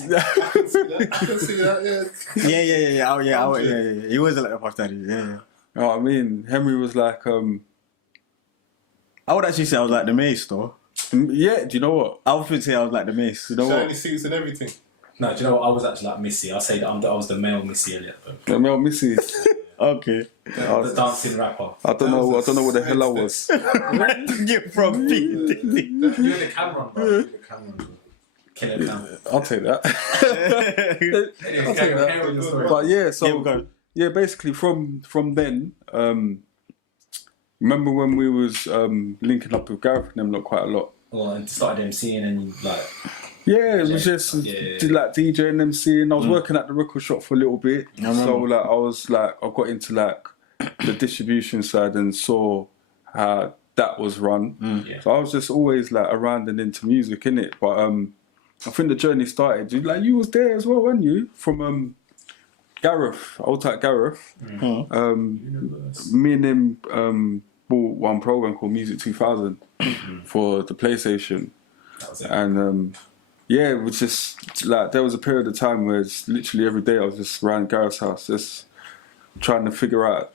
see that, Yeah. Oh yeah. He was like the Puff Daddy. Yeah. You know what I mean? Henry was like I would actually say I was like the Mace, though. yeah, do you know what? I would say I was like the Mace. You know Shiny what? suits and everything. No, do you know what? I was actually like Missy. I'll say that I was the male Missy Elliott. The Mel Missy. Okay. The dancing rapper. I don't know what the hell I was. Get from me. You're the Cameron, bro. You're the Cameron, bro. Killing Cameron. I'll take that. Anyway, carry on your story. But yeah, so Here we go. yeah, basically from then, remember when we was linking up with Gareth and them lot quite a lot. Well, and started MCing and like. Yeah, it was just like DJ and MCing. I was working at the record shop for a little bit, so like I got into like the distribution side and saw how that was run. So I was just always like around and into music, innit? But I think the journey started. You was there as well, weren't you? From Gareth, old type Gareth. Me and him bought one program called Music 2000 for the PlayStation, That was it. and yeah, it was just like there was a period of time where it's literally every day I was just around Gareth's house, just trying to figure out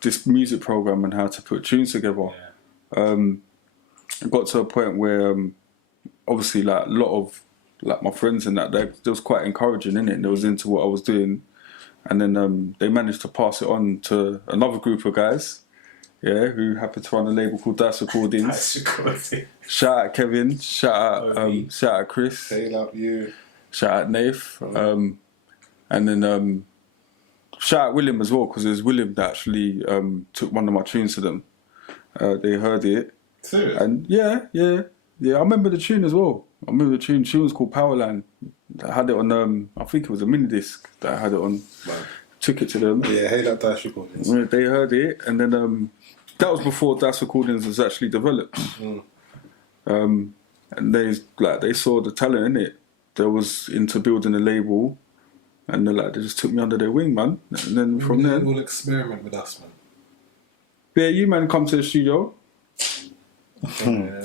this music program and how to put tunes together. It got to a point where obviously like a lot of like my friends and that they was quite encouraging in it. They was into what I was doing, and then they managed to pass it on to another group of guys. Yeah, who happened to run a label called Dice Recordings. Shout out Kevin, shout out Chris, They love you. shout out Nath, and then shout out William as well, because it was William that actually took one of my tunes to them. They heard it, Serious? and yeah, I remember the tune as well. I remember the tune. She was called Powerline. I had it on I think it was a mini disc that I had it on. Man. Took it to them. Yeah, hey, that Dash Recordings. Yeah, they heard it, and then that was before Dice Recordings was actually developed. And they saw the talent in it. They was into building a label, and they just took me under their wing, man. And then from there, We'll experiment with us, man. yeah, you man come to the studio. Yeah,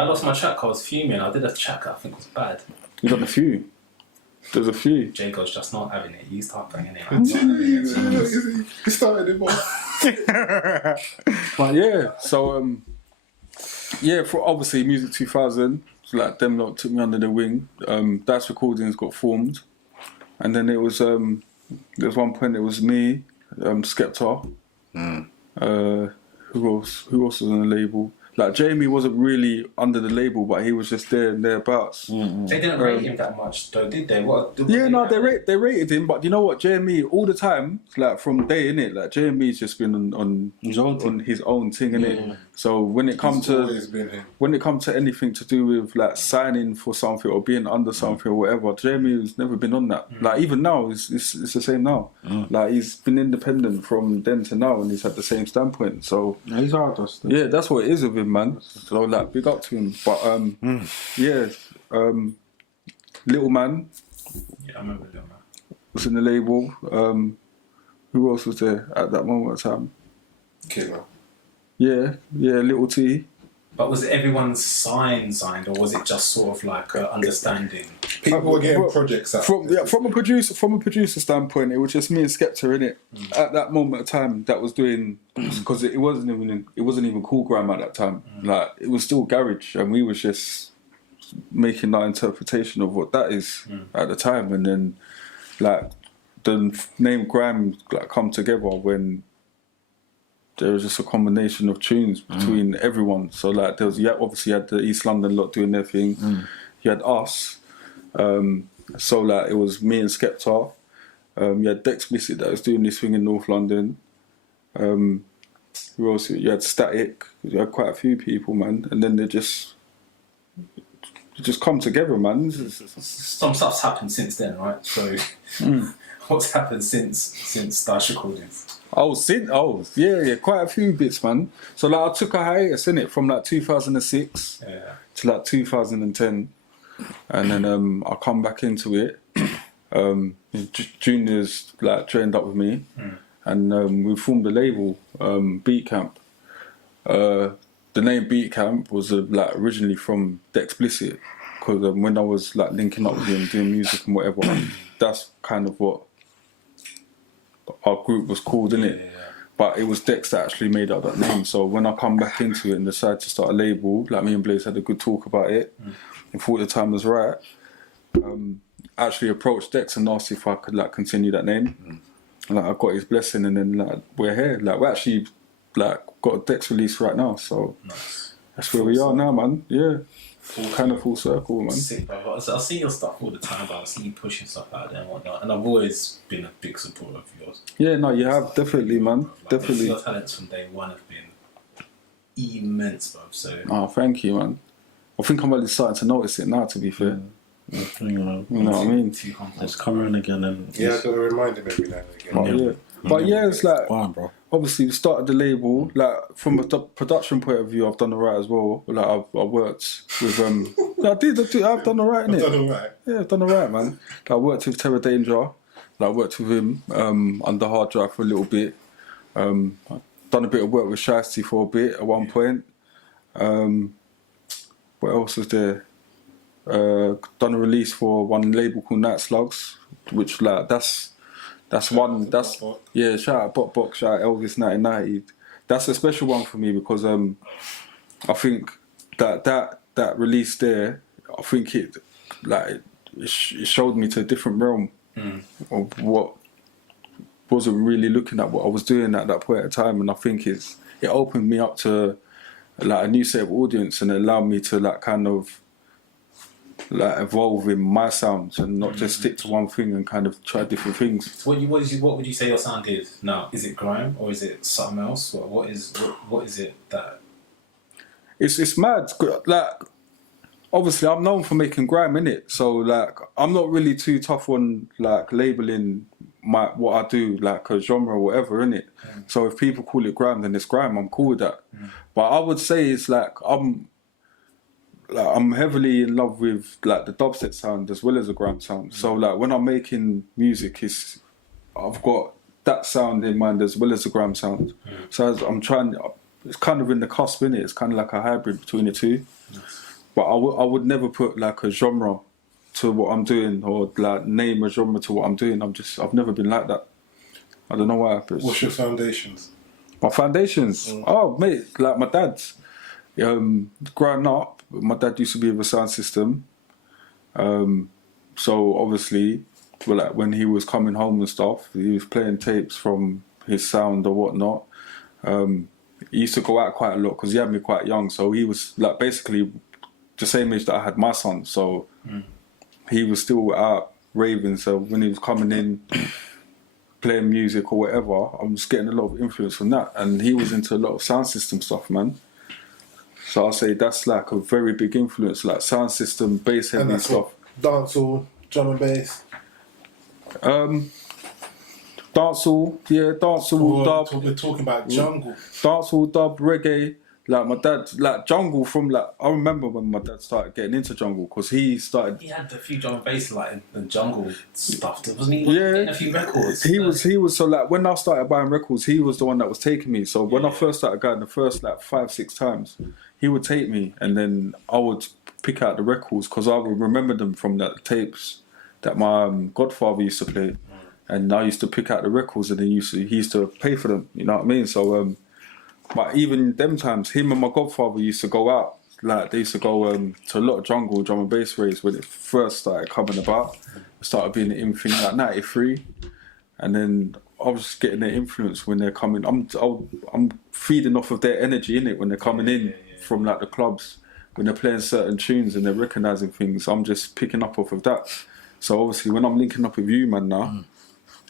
I lost my track. I was fuming. I did a track that I think was bad. You done a few. There's a few. Jaco's just not having it. You start bringing it. You started it off. But yeah, so yeah, for obviously Music 2000, like them lot took me under the wing. Dice Recordings got formed, and then it was there was one point it was me, Skepta. Who else was on the label? Like Jamie wasn't really under the label, but he was just there and thereabouts. They didn't rate him that much, though, did they? They rated him, but you know what, JME all the time, like from day innit, like JME's just been on his own thing innit. So when it comes to anything to do with like signing for something or being under something or whatever, JME's never been on that. Like even now, it's the same now. Like he's been independent from then to now, and he's had the same standpoint. So He's hard, Dustin. yeah, that's what it is with him, man. So like, big up to him. But yeah, Little Man Yeah, I remember Little Man. was in the label. Who else was there at that moment of time? Killer. Yeah, Little T. But was everyone signed, or was it just sort of like understanding? People were getting projects out. From a producer standpoint, it was just me and Skepta in it at that moment of time that was doing, because it wasn't even cool grime at that time. Like, it was still garage, and we was just making our interpretation of what that is at the time. And then like the name grime like come together when there was just a combination of tunes between everyone. So like there was, obviously you had the East London lot doing their thing. You had us. So like it was me and Skepta. You had Dexplicit that was doing this thing in North London. Who else? You had Static. You had quite a few people, man. And then they just come together, man. Some stuff's happened since then, right? So what's happened since Dash Recordings? Yeah, quite a few bits, man. So like I took a hiatus in it from like 2006 to like 2010, and then I come back into it. Juniors like trained up with me, and we formed a label, Beat Camp. The name Beat Camp was like originally from Dexplicit, because when I was like linking up with him doing music and whatever, that's kind of what our group was called, innit? Yeah. But it was Dex that actually made up that name. So when I come back into it and decided to start a label, like me and Blaze had a good talk about it and thought the time was right, actually approached Dex and asked if I could like continue that name. Like I got his blessing, and then like we're here. Like we actually like got a Dex release right now, so that's where we are now, man. Yeah. Full circle, man. Sick, bro. I see your stuff all the time, but I see you pushing stuff out there and whatnot, and I've always been a big supporter of yours. Yeah, no, you have, definitely, man. Like, definitely. Your talents from day one have been immense, bro. So. Oh, thank you, man. I think I'm really starting to notice it now, to be fair. You know what I mean? It's coming again, and I gotta remind him every now and again. But yeah, it's like, bro. obviously we started the label, like from a production point of view, I've done alright as well. Like I worked with I've done alright, innit? Done alright. Yeah, I've done alright, man. Like, I worked with Terror Danger, like I worked with him under Hard Drive for a little bit. I've done a bit of work with Shiesty for a bit at one point. What else was there? Done a release for one label called Night Slugs, which like that's shout out Bot Box, shout out Elvis 1990. That's a special one for me because I think that release there, I think it showed me to a different realm of what wasn't really looking at what I was doing at that point in time, and I think it opened me up to like a new set of audience, and it allowed me to like kind of like evolve in my sounds and not just stick to one thing and kind of try different things. What would you say your sound is now? Is it grime or is it something else? What is it that? It's mad. Like obviously I'm known for making grime, innit? So like I'm not really too tough on like labeling what I do like a genre or whatever, innit? So if people call it grime, then it's grime. I'm cool with that. But I would say it's like I'm heavily in love with like the dubstep sound as well as the grime sound. So like when I'm making music, I've got that sound in mind as well as the grime sound. So I'm trying, it's kind of in the cusp, innit? It's kind of like a hybrid between the two. But I would never put like a genre to what I'm doing or like name a genre to what I'm doing. I've never been like that. I don't know why. What's your foundations? My foundations? Oh mate, like my dad's. Growing up, my dad used to be with a sound system. So obviously, well, like when he was coming home and stuff, he was playing tapes from his sound or whatnot. He used to go out quite a lot because he had me quite young. So he was like basically the same age that I had my son. So he was still out raving. So when he was coming in, playing music or whatever, I was getting a lot of influence from that. And he was into a lot of sound system stuff, man. So I'll say that's like a very big influence, like sound system, bass heavy and stuff. Dancehall, drum and bass. Dancehall, dub. We're talking about jungle. Dancehall, dub, reggae, Like my dad, like jungle from like I remember when my dad started getting into jungle because he started. He had a few drum and bass like and jungle stuff. Wasn't he? Yeah, Getting a few records. He was so like when I started buying records, he was the one that was taking me. So when I first started going, the first like 5-6 times, he would take me, and then I would pick out the records because I would remember them from the tapes that my godfather used to play, and I used to pick out the records, and then he used to pay for them. You know what I mean? So. But even them times, him and my godfather used to go out. Like they used to go to a lot of jungle drum and bass raves when it first started coming about. It started being an thing like '93, and then I was just getting their influence when they're coming. I'm feeding off of their energy in it when they're coming in from like the clubs when they're playing certain tunes and they're recognizing things. I'm just picking up off of that. So obviously when I'm linking up with you, man, now.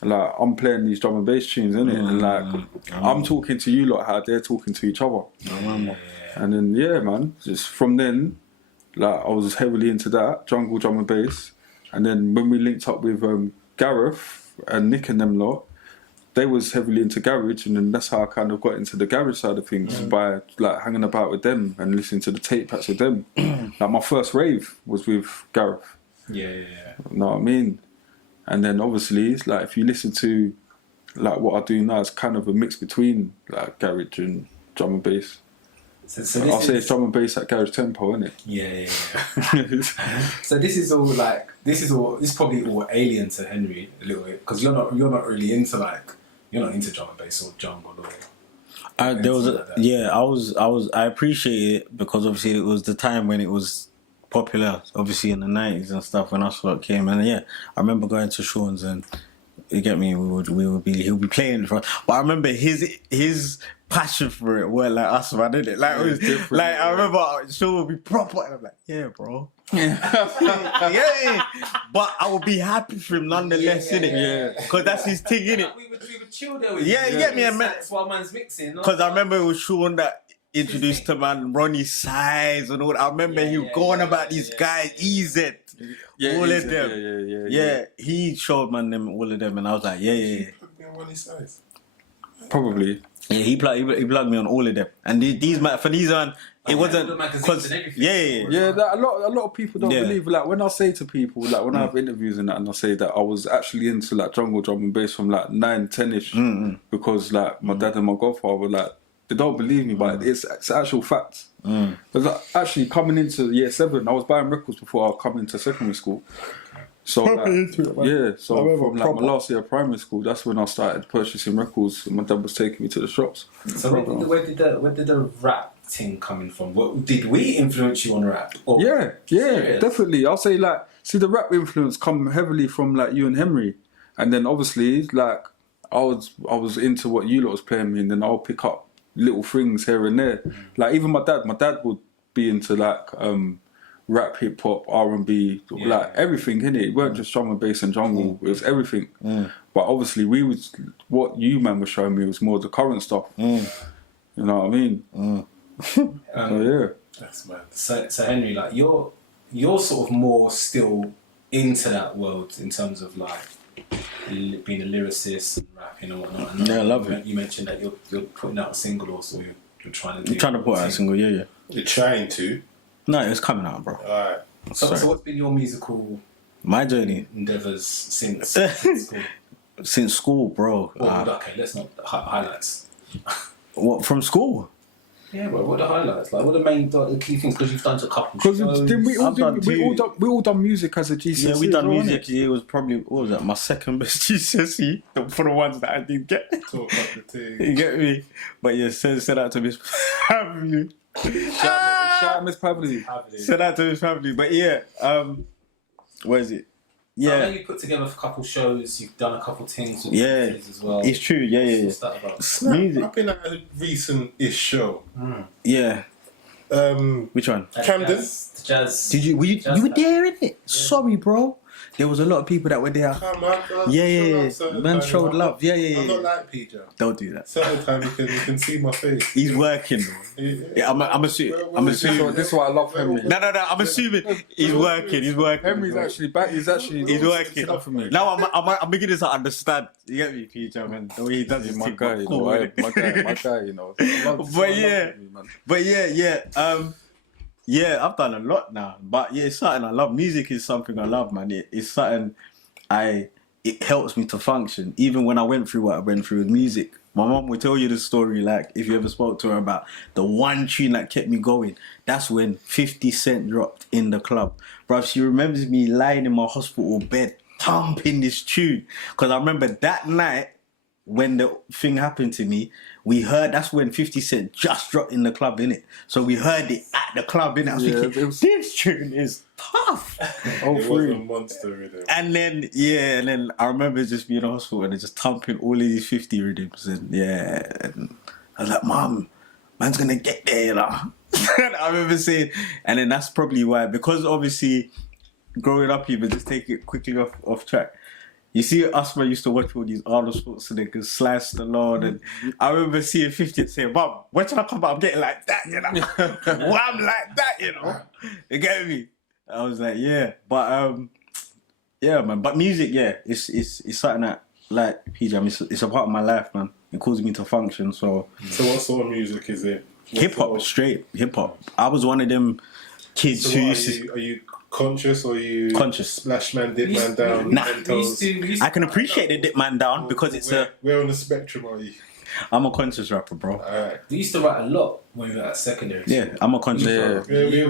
Like I'm playing these drum and bass tunes, innit? And like I'm talking to you lot how they're talking to each other. And then man, just from then, like I was heavily into that jungle drum and bass. And then when we linked up with Gareth and Nick and them lot, they was heavily into garage, and then that's how I kind of got into the garage side of things by like hanging about with them and listening to the tape packs with them. Like my first rave was with Gareth. You know what I mean? And then obviously, like if you listen to like what I do now, it's kind of a mix between like garage and drum and bass. So I'll say it's drum and bass at garage tempo, isn't it? So this is probably all alien to Henry a little bit because you're not really into you're not into drum and bass or jungle or. I appreciate it because obviously it was the time when it was popular, obviously in the 90s and stuff when Uslock came, and I remember going to Sean's and you get me, he'll be playing for, but I remember his passion for it weren't like us, man, didn't it? Like it was different. Like I remember Sean would be proper and I'm like, yeah, bro. But I would be happy for him nonetheless, innit? Because that's his thing, innit? We would chill there with you get me, while man's mixing. Because I remember it was Sean that introduced to man Ronnie Size and all that. I remember he was going about these guys, EZ, all of them. He showed man them all of them, and I was like, Ronnie Size. Probably. Yeah, he plugged me on all of them, and these man for these man, it wasn't because a lot of people don't believe. Like when I say to people, like when I have interviews and that, and I say that I was actually into like jungle drum and bass from like 9-10ish because like my dad and my godfather like. They don't believe me, but it's actual facts. Because actually coming into year 7, I was buying records before I come into secondary school. So from like my last year of primary school, that's when I started purchasing records. And my dad was taking me to the shops. So where did the rap thing coming from? Did we influence you on rap? Or Definitely. I'll say like, see the rap influence come heavily from like you and Henry, and then obviously like I was into what you lot was playing me, and then I'll pick up little things here and there. Like even my dad would be into like rap, hip hop, R&B, like everything, innit? It weren't just drum and bass and jungle, it was everything. But obviously what you man was showing me was more the current stuff. You know what I mean? That's mad. So Henry, like you're sort of more still into that world in terms of like being a lyricist and rapping and whatnot. And I love it. You mentioned that you're putting out a single also. You're trying to. I'm trying to put out a single. You're trying to. No, it's coming out, bro. Alright. So what's been your musical? My journey endeavours since school. Since school, bro. Okay, let's not highlights. What from school? Yeah, bro. What are the highlights? Like, what are the key things? Because you've done a couple shows. Because we all done music as a GCSE. Yeah, we done music. It was probably my second best GCSE for the ones that I didn't get. Talk about the thing. You get me? But yeah, send out to Miss Family. Shout out Miss Family. Send out to Miss Family. But yeah, where is it? Yeah, I know you put together a couple shows. You've done a couple things with as well. It's true. Yeah. What's that about? Music. I've been at a recent-ish show. Yeah. Which one? Camden. Jazz. Did you? Were you were there in it? Yeah. Sorry, bro. there was a lot of people that were there. Come on, Yeah. Man showed love. Yeah. I'm not like PJ. Don't do that. Certain time you can see my face. He's working. Yeah, I'm assuming. This is why I love Henry. No. I'm assuming he's working. Henry's actually back. He's working. up for me. Now I'm beginning to understand. You get me, PJ, man. The way he does his My thing. guy, you Cool, know, innit? my guy, you know. Yeah, I've done a lot now. But yeah, it's something I love. Music is something I love, man. It's something it helps me to function. Even when I went through what I went through with music. My mum would tell you the story, like, if you ever spoke to her about the one tune that kept me going. That's when 50 Cent dropped In the Club. Bruv, she remembers me lying in my hospital bed, thumping this tune. Because I remember that night, when the thing happened to me, we heard, that's when 50 Cent just dropped In the Club, innit? So we heard it at the club, innit? I was thinking, this tune is tough. It was a monster rhythm. And then I remember just being in the hospital and just thumping all of these 50 rhythms. And and I was like, Mum, man's gonna get there, you know? And I remember saying, and then that's probably why, because obviously growing up even, just take it quickly off track. You see, us man used to watch all these Arnold Schwarzenegger, Sly Stallone, and I remember seeing 50 and saying, Mum, when should I come out? I'm getting like that, you know? Well, I'm like that, you know? You get me? I was like, yeah. But, yeah, man. But music, yeah, it's something that, like, PJ, I mean, it's a part of my life, man. It causes me to function, so... So what sort of music is it? Hip-hop, straight hip-hop. I was one of them kids who used to... Are you conscious or you conscious? Splash man, dip man down? Nah. I can appreciate the dip man down because it's where on the spectrum are you? I'm a conscious rapper, bro. Alright. We used to write a lot when we were at secondary school. Yeah, I'm a conscious rapper. Yeah, we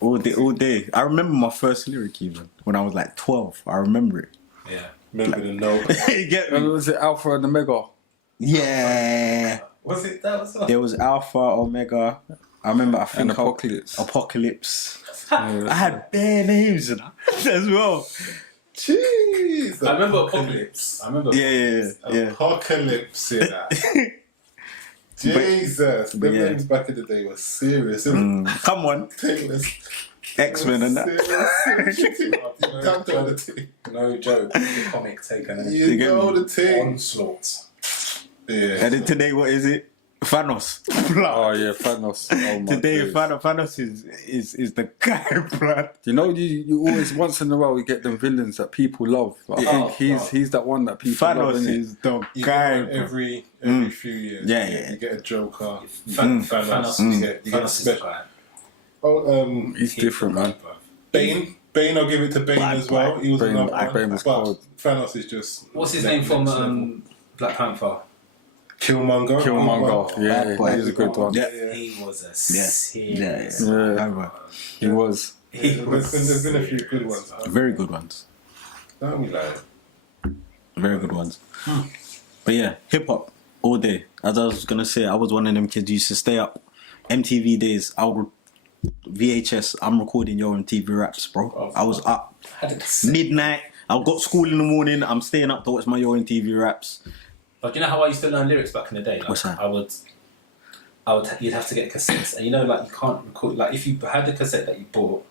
all did. All day. I remember my first lyric even when I was like 12. I remember it. Yeah. Remember the note. You get me? Was it Alpha and Omega? Yeah. Was it that? Was There was Alpha, Omega. I remember. I think Apocalypse. I had bare names in that as well. Jeez. I remember Apocalypse. Yeah. Apocalypse in that. Jesus. The names back in the day were serious. Come on. X-Men and that. No joke. The comic taken. You know the thing. Onslaught. Yeah. And then today, what is it? Thanos. Oh yeah, Thanos. Oh, my Today, days. Thanos is the guy, blood. You know, you always once in a while you get them villains that people love. But I think he's that one that people love. Thanos is the guy. Every few years. Yeah. You get a Joker. Thanos. You get a special. He's different, man. Bane, I'll give it to Bane as well. He was another one. Bane was but cold. Thanos is just... What's his name from Black Panther? Killmonger. Yeah, he's a good one. Yeah. He was a serious. He was. There's been a few good ones. Very good ones. Don't be lying. Very good ones. But yeah, hip hop all day. As I was gonna say, I was one of them kids who used to stay up. MTV days, I would VHS. I'm recording your MTV raps, bro. I was up midnight. I got school in the morning. I'm staying up to watch my Your MTV raps. But you know how I used to learn lyrics back in the day? Like, What's that? You'd have to get cassettes, and you know, like you can't record. Like if you had a cassette that you bought,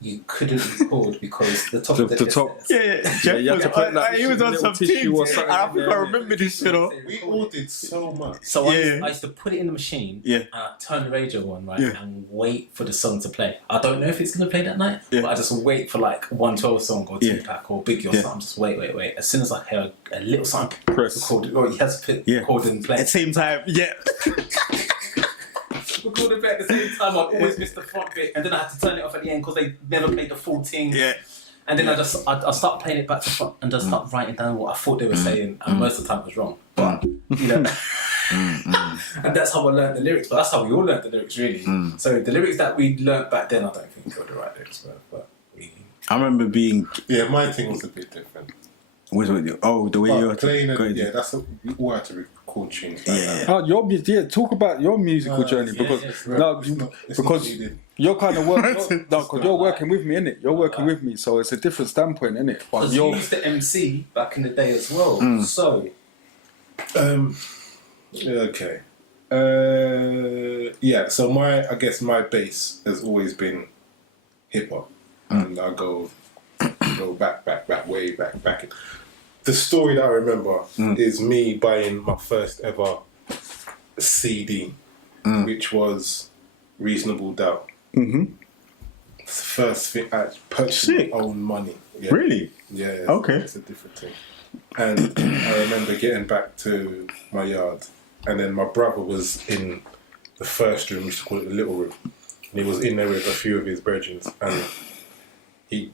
you couldn't record because the top of the top. cassettes. Yeah, you have to put like he was on some tissue or teams. something. I think I remember this shit. We all did so much. So I used to put it in the machine, and I'd turn the radio on, right, and wait for the song to play. I don't know if it's going to play that night, but I just wait for like 112 song or Tupac or Biggie or something. Just wait. As soon as I hear a little something recorded, or you have to put record and play. At the same time, Record it at the same time, I'd always miss the front bit, and then I had to turn it off at the end because they never played the full thing. And then I start playing it back to front and just start writing down what I thought they were saying, and most of the time it was wrong. But you know, and that's how I learned the lyrics. But that's how we all learned the lyrics, really. So the lyrics that we learnt back then, I don't think were the right lyrics, but I remember being. Yeah, my thing was a bit different. The way you're playing that's what we all had to record tunes. Talk about your musical journey because you're kind of working. Because you're working with me, innit? You're working with me, so it's a different standpoint, innit? Because you used to MC back in the day as well. So, okay, So I guess my base has always been hip hop, and I go go back, way back. The story that I remember is me buying my first ever CD, which was Reasonable Doubt. Mm-hmm. It's the first thing I purchased with my own money. Yeah. Really? Yeah. Okay. It's a different thing. And I remember getting back to my yard, and then my brother was in the first room, we used to call it the little room, and he was in there with a few of his brethren, and he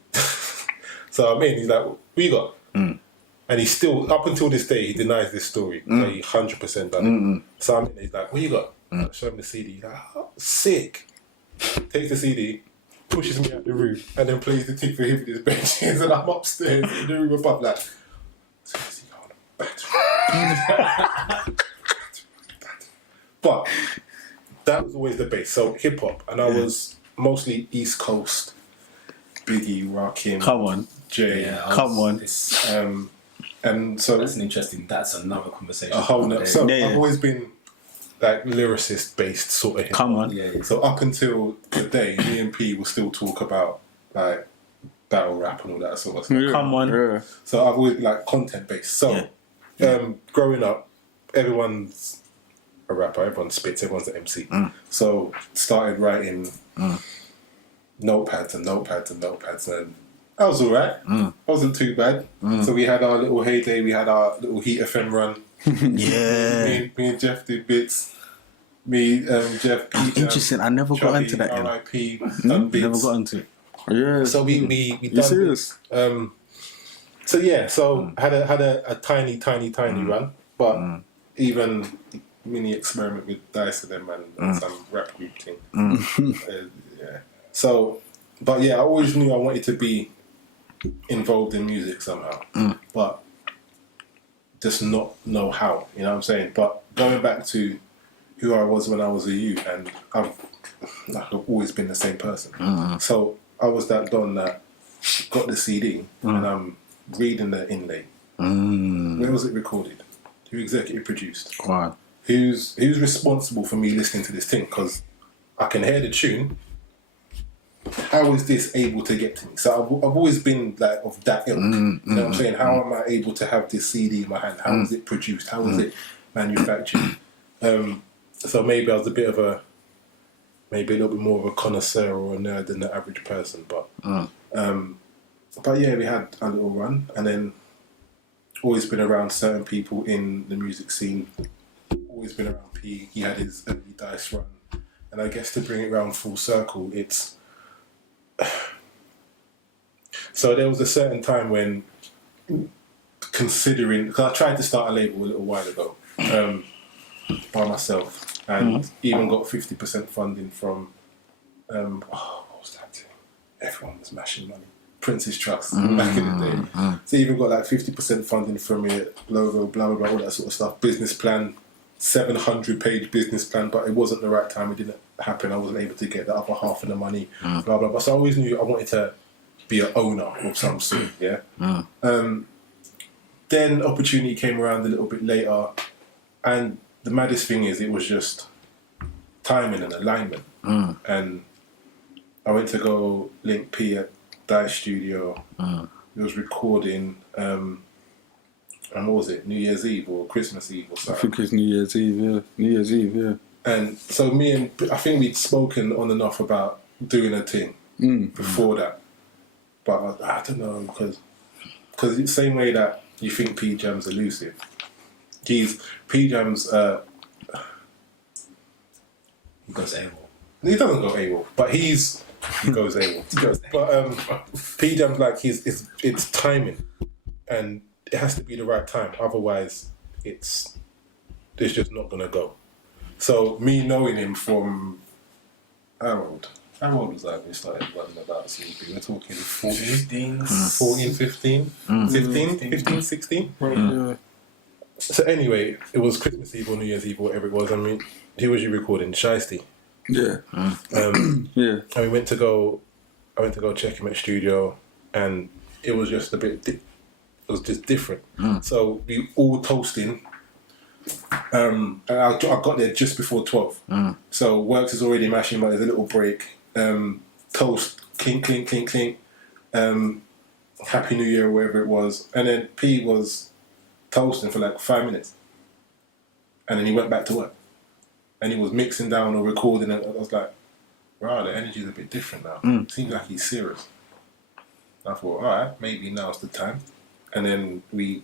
so I'm in, he's like, what you got? And he's still, up until this day, he denies this story. Like, he 100% done it. So I'm in there, he's like, what you got? I show him the CD. He's like, oh, sick. Takes the CD, pushes me out the room, and then plays the thing for him with his benches, and I'm upstairs in the room above, like, but that was always the base. So hip hop, and I was mostly East Coast, Biggie, Rakim, Come on. Jay, Come on. and so That's another conversation. a whole nother. So Yeah. I've always been like lyricist based sort of hip hop. Come on. Yeah. So up until today, me and P will still talk about like battle rap and all that sort of stuff. Yeah, Come on. Yeah. So I've always like content based. So growing up, everyone's a rapper, everyone spits, everyone's an MC. So started writing notepads and I was alright. Wasn't too bad. So we had our little heyday, we had our little Heat FM run. Yeah. Me and Jeff did bits. Me, Jeff, Pete, Interesting. I never got into that. R.I.P. Done bits. Never got into it. Yeah. So we You done serious? so yeah, so had a tiny run, but even mini experiment with Dice and them and some rap group thing. Yeah. So, but yeah, I always knew I wanted to be involved in music somehow, but just not know how. You know what I'm saying? But going back to who I was when I was a youth, and I've always been the same person. So I was that don that got the CD and I'm reading the inlay. Where was it recorded? Who executive produced? Wow. Who's responsible for me listening to this thing? Because I can hear the tune. How is this able to get to me? So I've always been like of that ilk. You know what I'm saying? How am I able to have this CD in my hand? How is it produced? How is it manufactured? So maybe I was a little bit more of a connoisseur or a nerd than the average person. But yeah, we had a little run, and then always been around certain people in the music scene. Always been around P. He had his early Dice run, and I guess to bring it round full circle, it's so there was a certain time when considering, because I tried to start a label a little while ago by myself, and even got 50% funding from what was that thing? Everyone was mashing money. Prince's Trust back in the day. So even got like 50% funding from it, logo, blah blah blah, all that sort of stuff. Business plan, 700-page business plan, but it wasn't the right time. It didn't happen. I wasn't able to get the other half of the money. Blah blah blah. So I always knew I wanted to be an owner of some sort. Yeah. Then opportunity came around a little bit later, and the maddest thing is it was just timing and alignment. And I went to go link P at Dice Studio. It was recording, and what was it? New Year's Eve or Christmas Eve or I something. think it's New Year's Eve, yeah. New Year's Eve, yeah. And so I think we'd spoken on and off about doing a thing before that. But I don't know, because it's the same way that you think P Jam's elusive. P Jam's He goes AWOL. he doesn't go AWOL, but he goes AWOL. But P Jam's like it's timing, and it has to be the right time. Otherwise, it's just not gonna go. So me knowing him from how old was I when we started running about CB? We're talking 14, 15, 16. Yeah. So anyway, it was Christmas Eve or New Year's Eve or whatever it was. I mean, who was you recording? Shiesty. Yeah. And we went to go check him at studio, and it was just it was just different. So we all toasting. And I got there just before 12. So Works is already mashing, but there's a little break. Toast, clink, clink, clink, clink. Happy New Year or whatever it was, and then P was toasting for like 5 minutes, and then he went back to work, and he was mixing down or recording, and I was like, wow, the energy's a bit different now. Seems like he's serious. I thought, alright, maybe now's the time. And then we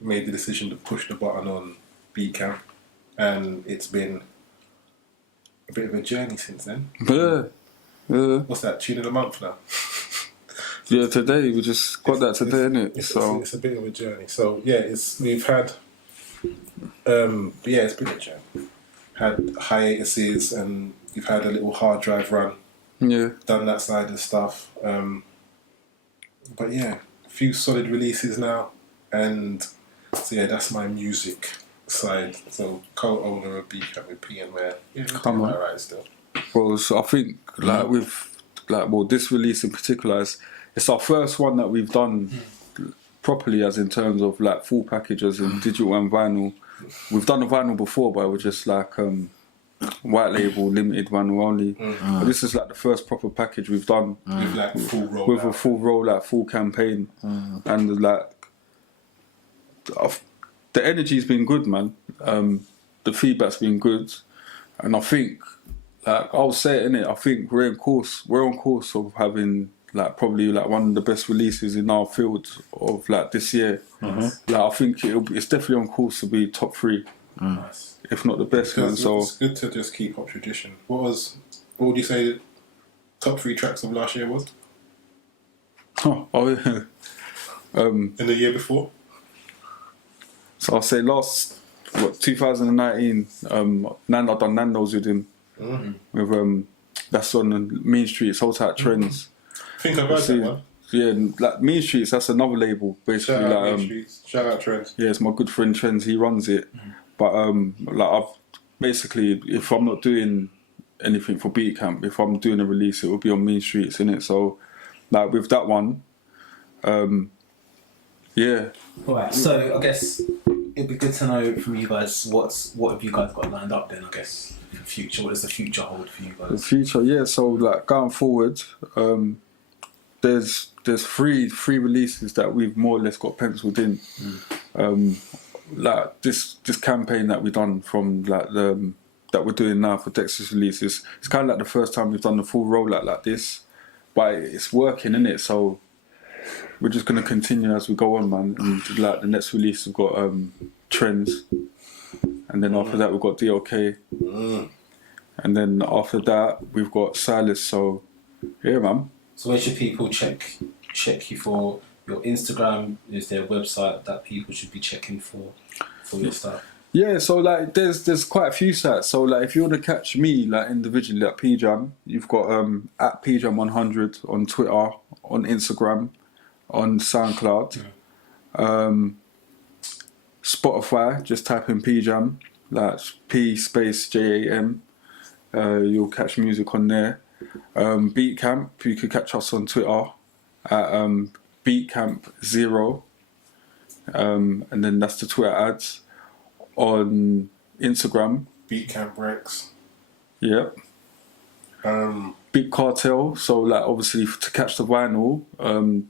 made the decision to push the button on Beat Camp, and it's been a bit of a journey since then. Yeah. What's that, tune of the month now? Yeah, today we just got that today, innit? It's a bit of a journey. So yeah, we've had it's been a journey. Had hiatuses, and we've had a little hard drive run. Yeah. Done that side of stuff. But yeah, a few solid releases now, and so yeah, that's my music side. So co-owner of Beat Camp with P and Where. Yeah, Come on. alright still. Well, so I think this release in particular it's our first one that we've done properly, as in terms of like full packages in digital and vinyl. We've done a vinyl before, but it was just like white label, limited vinyl only. But this is like the first proper package we've done With like full roll. with a full rollout, full campaign, and like the energy's been good, man. The feedback's been good, and I think, like I'll say it, innit, I think we're on course of having like probably like one of the best releases in our field of like this year. Like I think it's definitely on course to be top 3, Nice. if not the best, man. So it's good to just keep up tradition. What would you say the top 3 tracks of last year was? oh yeah. In the year before? So I'll say 2019, I've done Nando's with him. With that's on the Mean Streets, Hold Tight Trends. I think I've heard that one. Yeah, like Mean Streets, that's another label basically. Shout out like, Main Streets. Shout out Trends. yeah, it's my good friend Trends, he runs it. But like I've basically, if I'm not doing anything for Beat Camp, if I'm doing a release, it will be on Mean Streets, innit? So like with that one, yeah. Alright, so I guess it'd be good to know from you guys what have you guys got lined up then, I guess, for the future. What does the future hold for you The guys? future, yeah. So like going forward, there's 3 releases that we've more or less got penciled in. Like this campaign that we've done from like that we're doing now for Dexter's releases. It's kind of like the first time we've done the full rollout like this, but it's working, isn't it? So we're just gonna continue as we go on, man. And like the next release, we've got Trends, and then after that we've got DLK, and then after that we've got Silas. So yeah, man. So where should people check you for? Your Instagram, is there a website that people should be checking for your stuff? Yeah, so like there's quite a few sites. So like if you want to catch me like individually at PJam, you've got at PJam100 on Twitter, on Instagram, on SoundCloud, Spotify. Just type in PJam, like P_JAM. You'll catch music on there. Beat Camp, you could catch us on Twitter at BeatCamp0, and then that's the Twitter ads. On Instagram, Beat Camp Rex. Yep. Big Cartel. So like obviously to catch the vinyl, the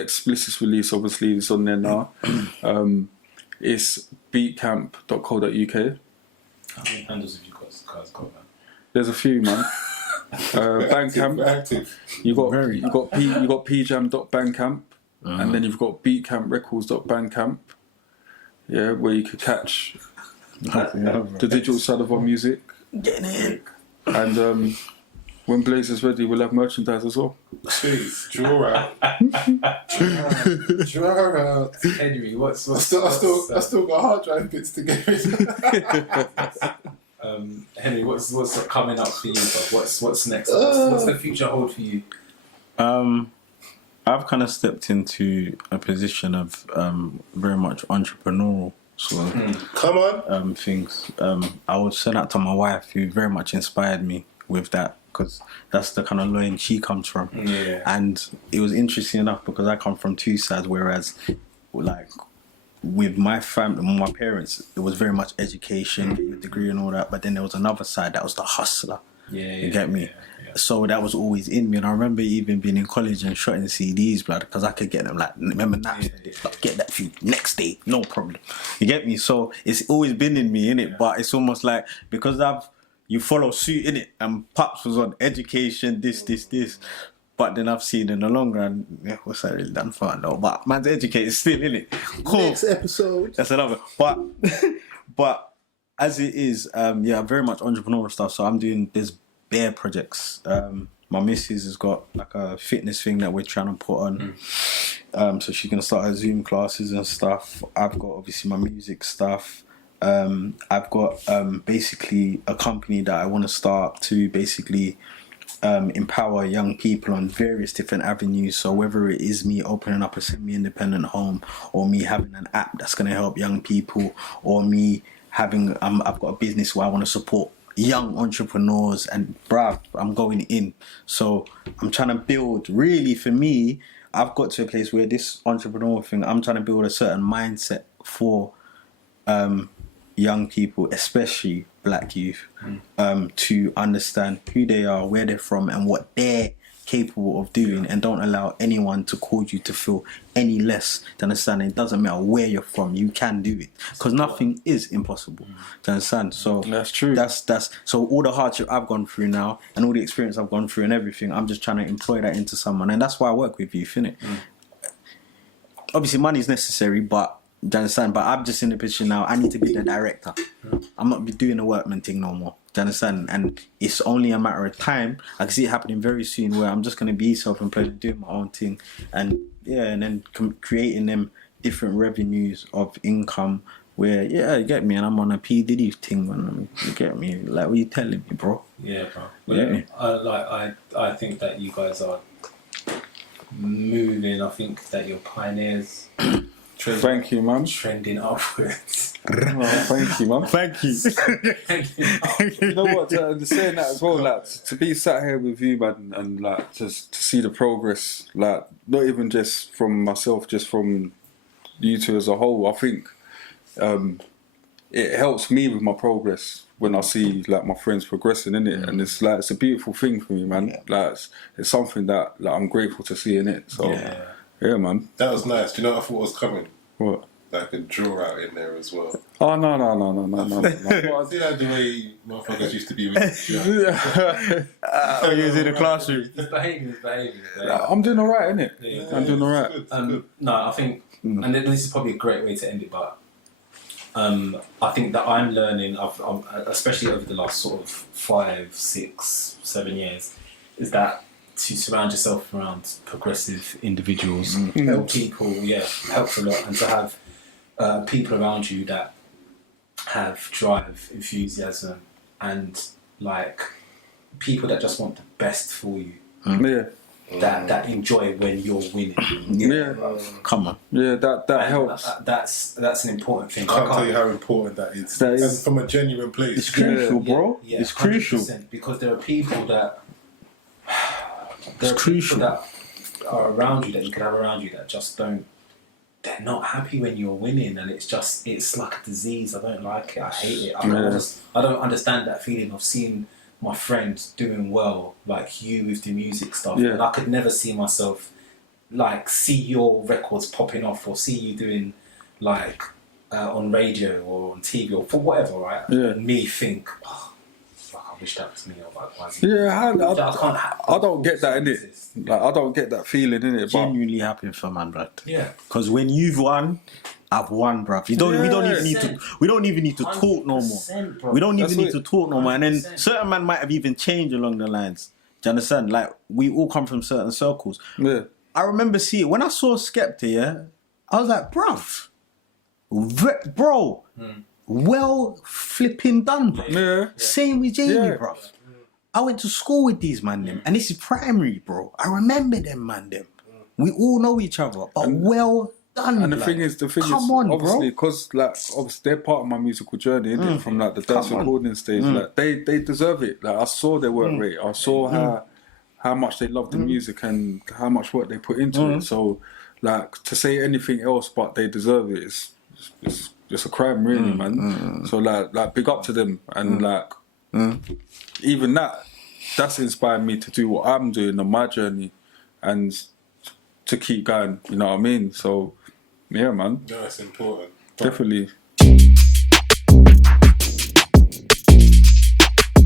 explicit release obviously is on there now. It's beatcamp.co.uk. How many handles have you guys got, man? There's a few, man. Bandcamp. Active. You got pjam.bandcamp, and then you've got beatcamprecords.bandcamp. Yeah, where you could catch the digital side of our music. Getting it. And when Blazer's ready, we'll have merchandise as well. Jeez, draw out. Draw out. Henry, what's I still got hard drive bits to get rid of. Henry, what's coming up for you? What's next? What's the future hold for you? I've kind of stepped into a position of very much entrepreneurial sort of Come on. things. I would send out to my wife, who very much inspired me with that, because that's the kind of lane she comes from. Yeah. And it was interesting enough because I come from two sides, whereas like with my family, my parents, it was very much education, get your degree and all that, but then there was another side that was the hustler. Yeah, You get me? So that was always in me, and I remember even being in college and shotting CDs, blood, because I could get them. Like, remember Napster? Like, get that for you next day, no problem. You get me? So it's always been in me, innit? But it's almost like because you follow suit, innit? And Pops was on education, this. But then I've seen in the long run, what's that really done for? No, but man's educated still, innit? Cool. Next episode. That's another. But as it is, very much entrepreneurial stuff. So I'm doing this bare projects. My missus has got like a fitness thing that we're trying to put on. So she's gonna start her Zoom classes and stuff. I've got obviously my music stuff. I've got basically a company that I want to start to basically empower young people on various different avenues. So whether it is me opening up a semi-independent home, or me having an app that's going to help young people, or me having I've got a business where I want to support young entrepreneurs, and bruv, I'm going in. So I'm trying to build, really for me, I've got to a place where this entrepreneurial thing, I'm trying to build a certain mindset for young people, especially black youth, to understand who they are, where they're from, and what they're capable of doing, and don't allow anyone to cause you to feel any less. To understand, it doesn't matter where you're from, you can do it, because nothing is impossible. To understand, so that's true. That's so all the hardship I've gone through now, and all the experience I've gone through, and everything, I'm just trying to employ that into someone, and that's why I work with youth, innit? Obviously, money is necessary, but do you understand? But I'm just in the position now, I need to be the director. I'm not be doing the workman thing no more. Do you understand? And it's only a matter of time. I can see it happening very soon, where I'm just going to be self-employed and doing my own thing. And and then creating them different revenues of income where, you get me, and I'm on a P. Diddy thing, man. You get me? Like, what are you telling me, bro? Yeah, bro. Well, I think that you guys are moving. I think that you're pioneers. Thank you, man. Trending upwards. Oh, thank you, man. Thank you. You know what? Saying that as well, like to be sat here with you, man, and like just to see the progress, like not even just from myself, just from you two as a whole. I think it helps me with my progress when I see like my friends progressing in it, and it's like it's a beautiful thing for me, man. Like it's something that I'm grateful to see in it. So. Yeah, man. That was nice. Do you know what I thought was coming? What? Like a draw out in there as well. Oh, no. See like the way motherfuckers used to be with you. Oh, you was in the classroom. It's behaving. I'm doing alright, innit? Yeah. I'm doing alright. No, I think, and this is probably a great way to end it, but I think that I'm learning, especially over the last sort of 5, 6, 7 years, is that to surround yourself around progressive individuals, help people, helps a lot, and to have people around you that have drive, enthusiasm, and like people that just want the best for you. That enjoy when you're winning. Come on. Yeah, that helps. That's an important thing. I can't tell you how important that is. That is and from a genuine place. It's crucial, bro. Yeah, it's crucial. 100%, because there are people that crucial. that are around you, that you can have around you, that just don't. They're not happy when you're winning, and it's like a disease. I don't like it. I hate it. I don't understand that feeling of seeing my friends doing well, like you with the music stuff. Yeah. And I could never see myself like see your records popping off, or see you doing like on radio or on TV or for whatever, right? Yeah. And me think, oh, fuck, I wish that was me. Or like, why is I don't get that in it. Like I don't get that feeling in it. Genuinely happy for man, blood. Yeah. Because when you've won, I've won, bruv. We don't even need to talk no more. Bro. We don't even need to talk no more. And then certain man might have even changed along the lines. Do you understand? Like we all come from certain circles. Yeah. I remember seeing when I saw Skepta, I was like, bruv, bro, well flipping done, bro. Yeah. Same with Jamie, bruv. I went to school with these man them, and this is primary, bro. I remember them man them. We all know each other, but well done. And the thing is, come on, obviously, because like obviously they're part of my musical journey, isn't it? From like the dance recording stage, like they deserve it. Like I saw their work rate, I saw how much they love the music and how much work they put into it. So like to say anything else but they deserve it is just a crime, really, man. So like big up to them, and like even that that's inspired me to do what I'm doing on my journey, and to keep going. You know what I mean? So, yeah, man, No, it's important. definitely.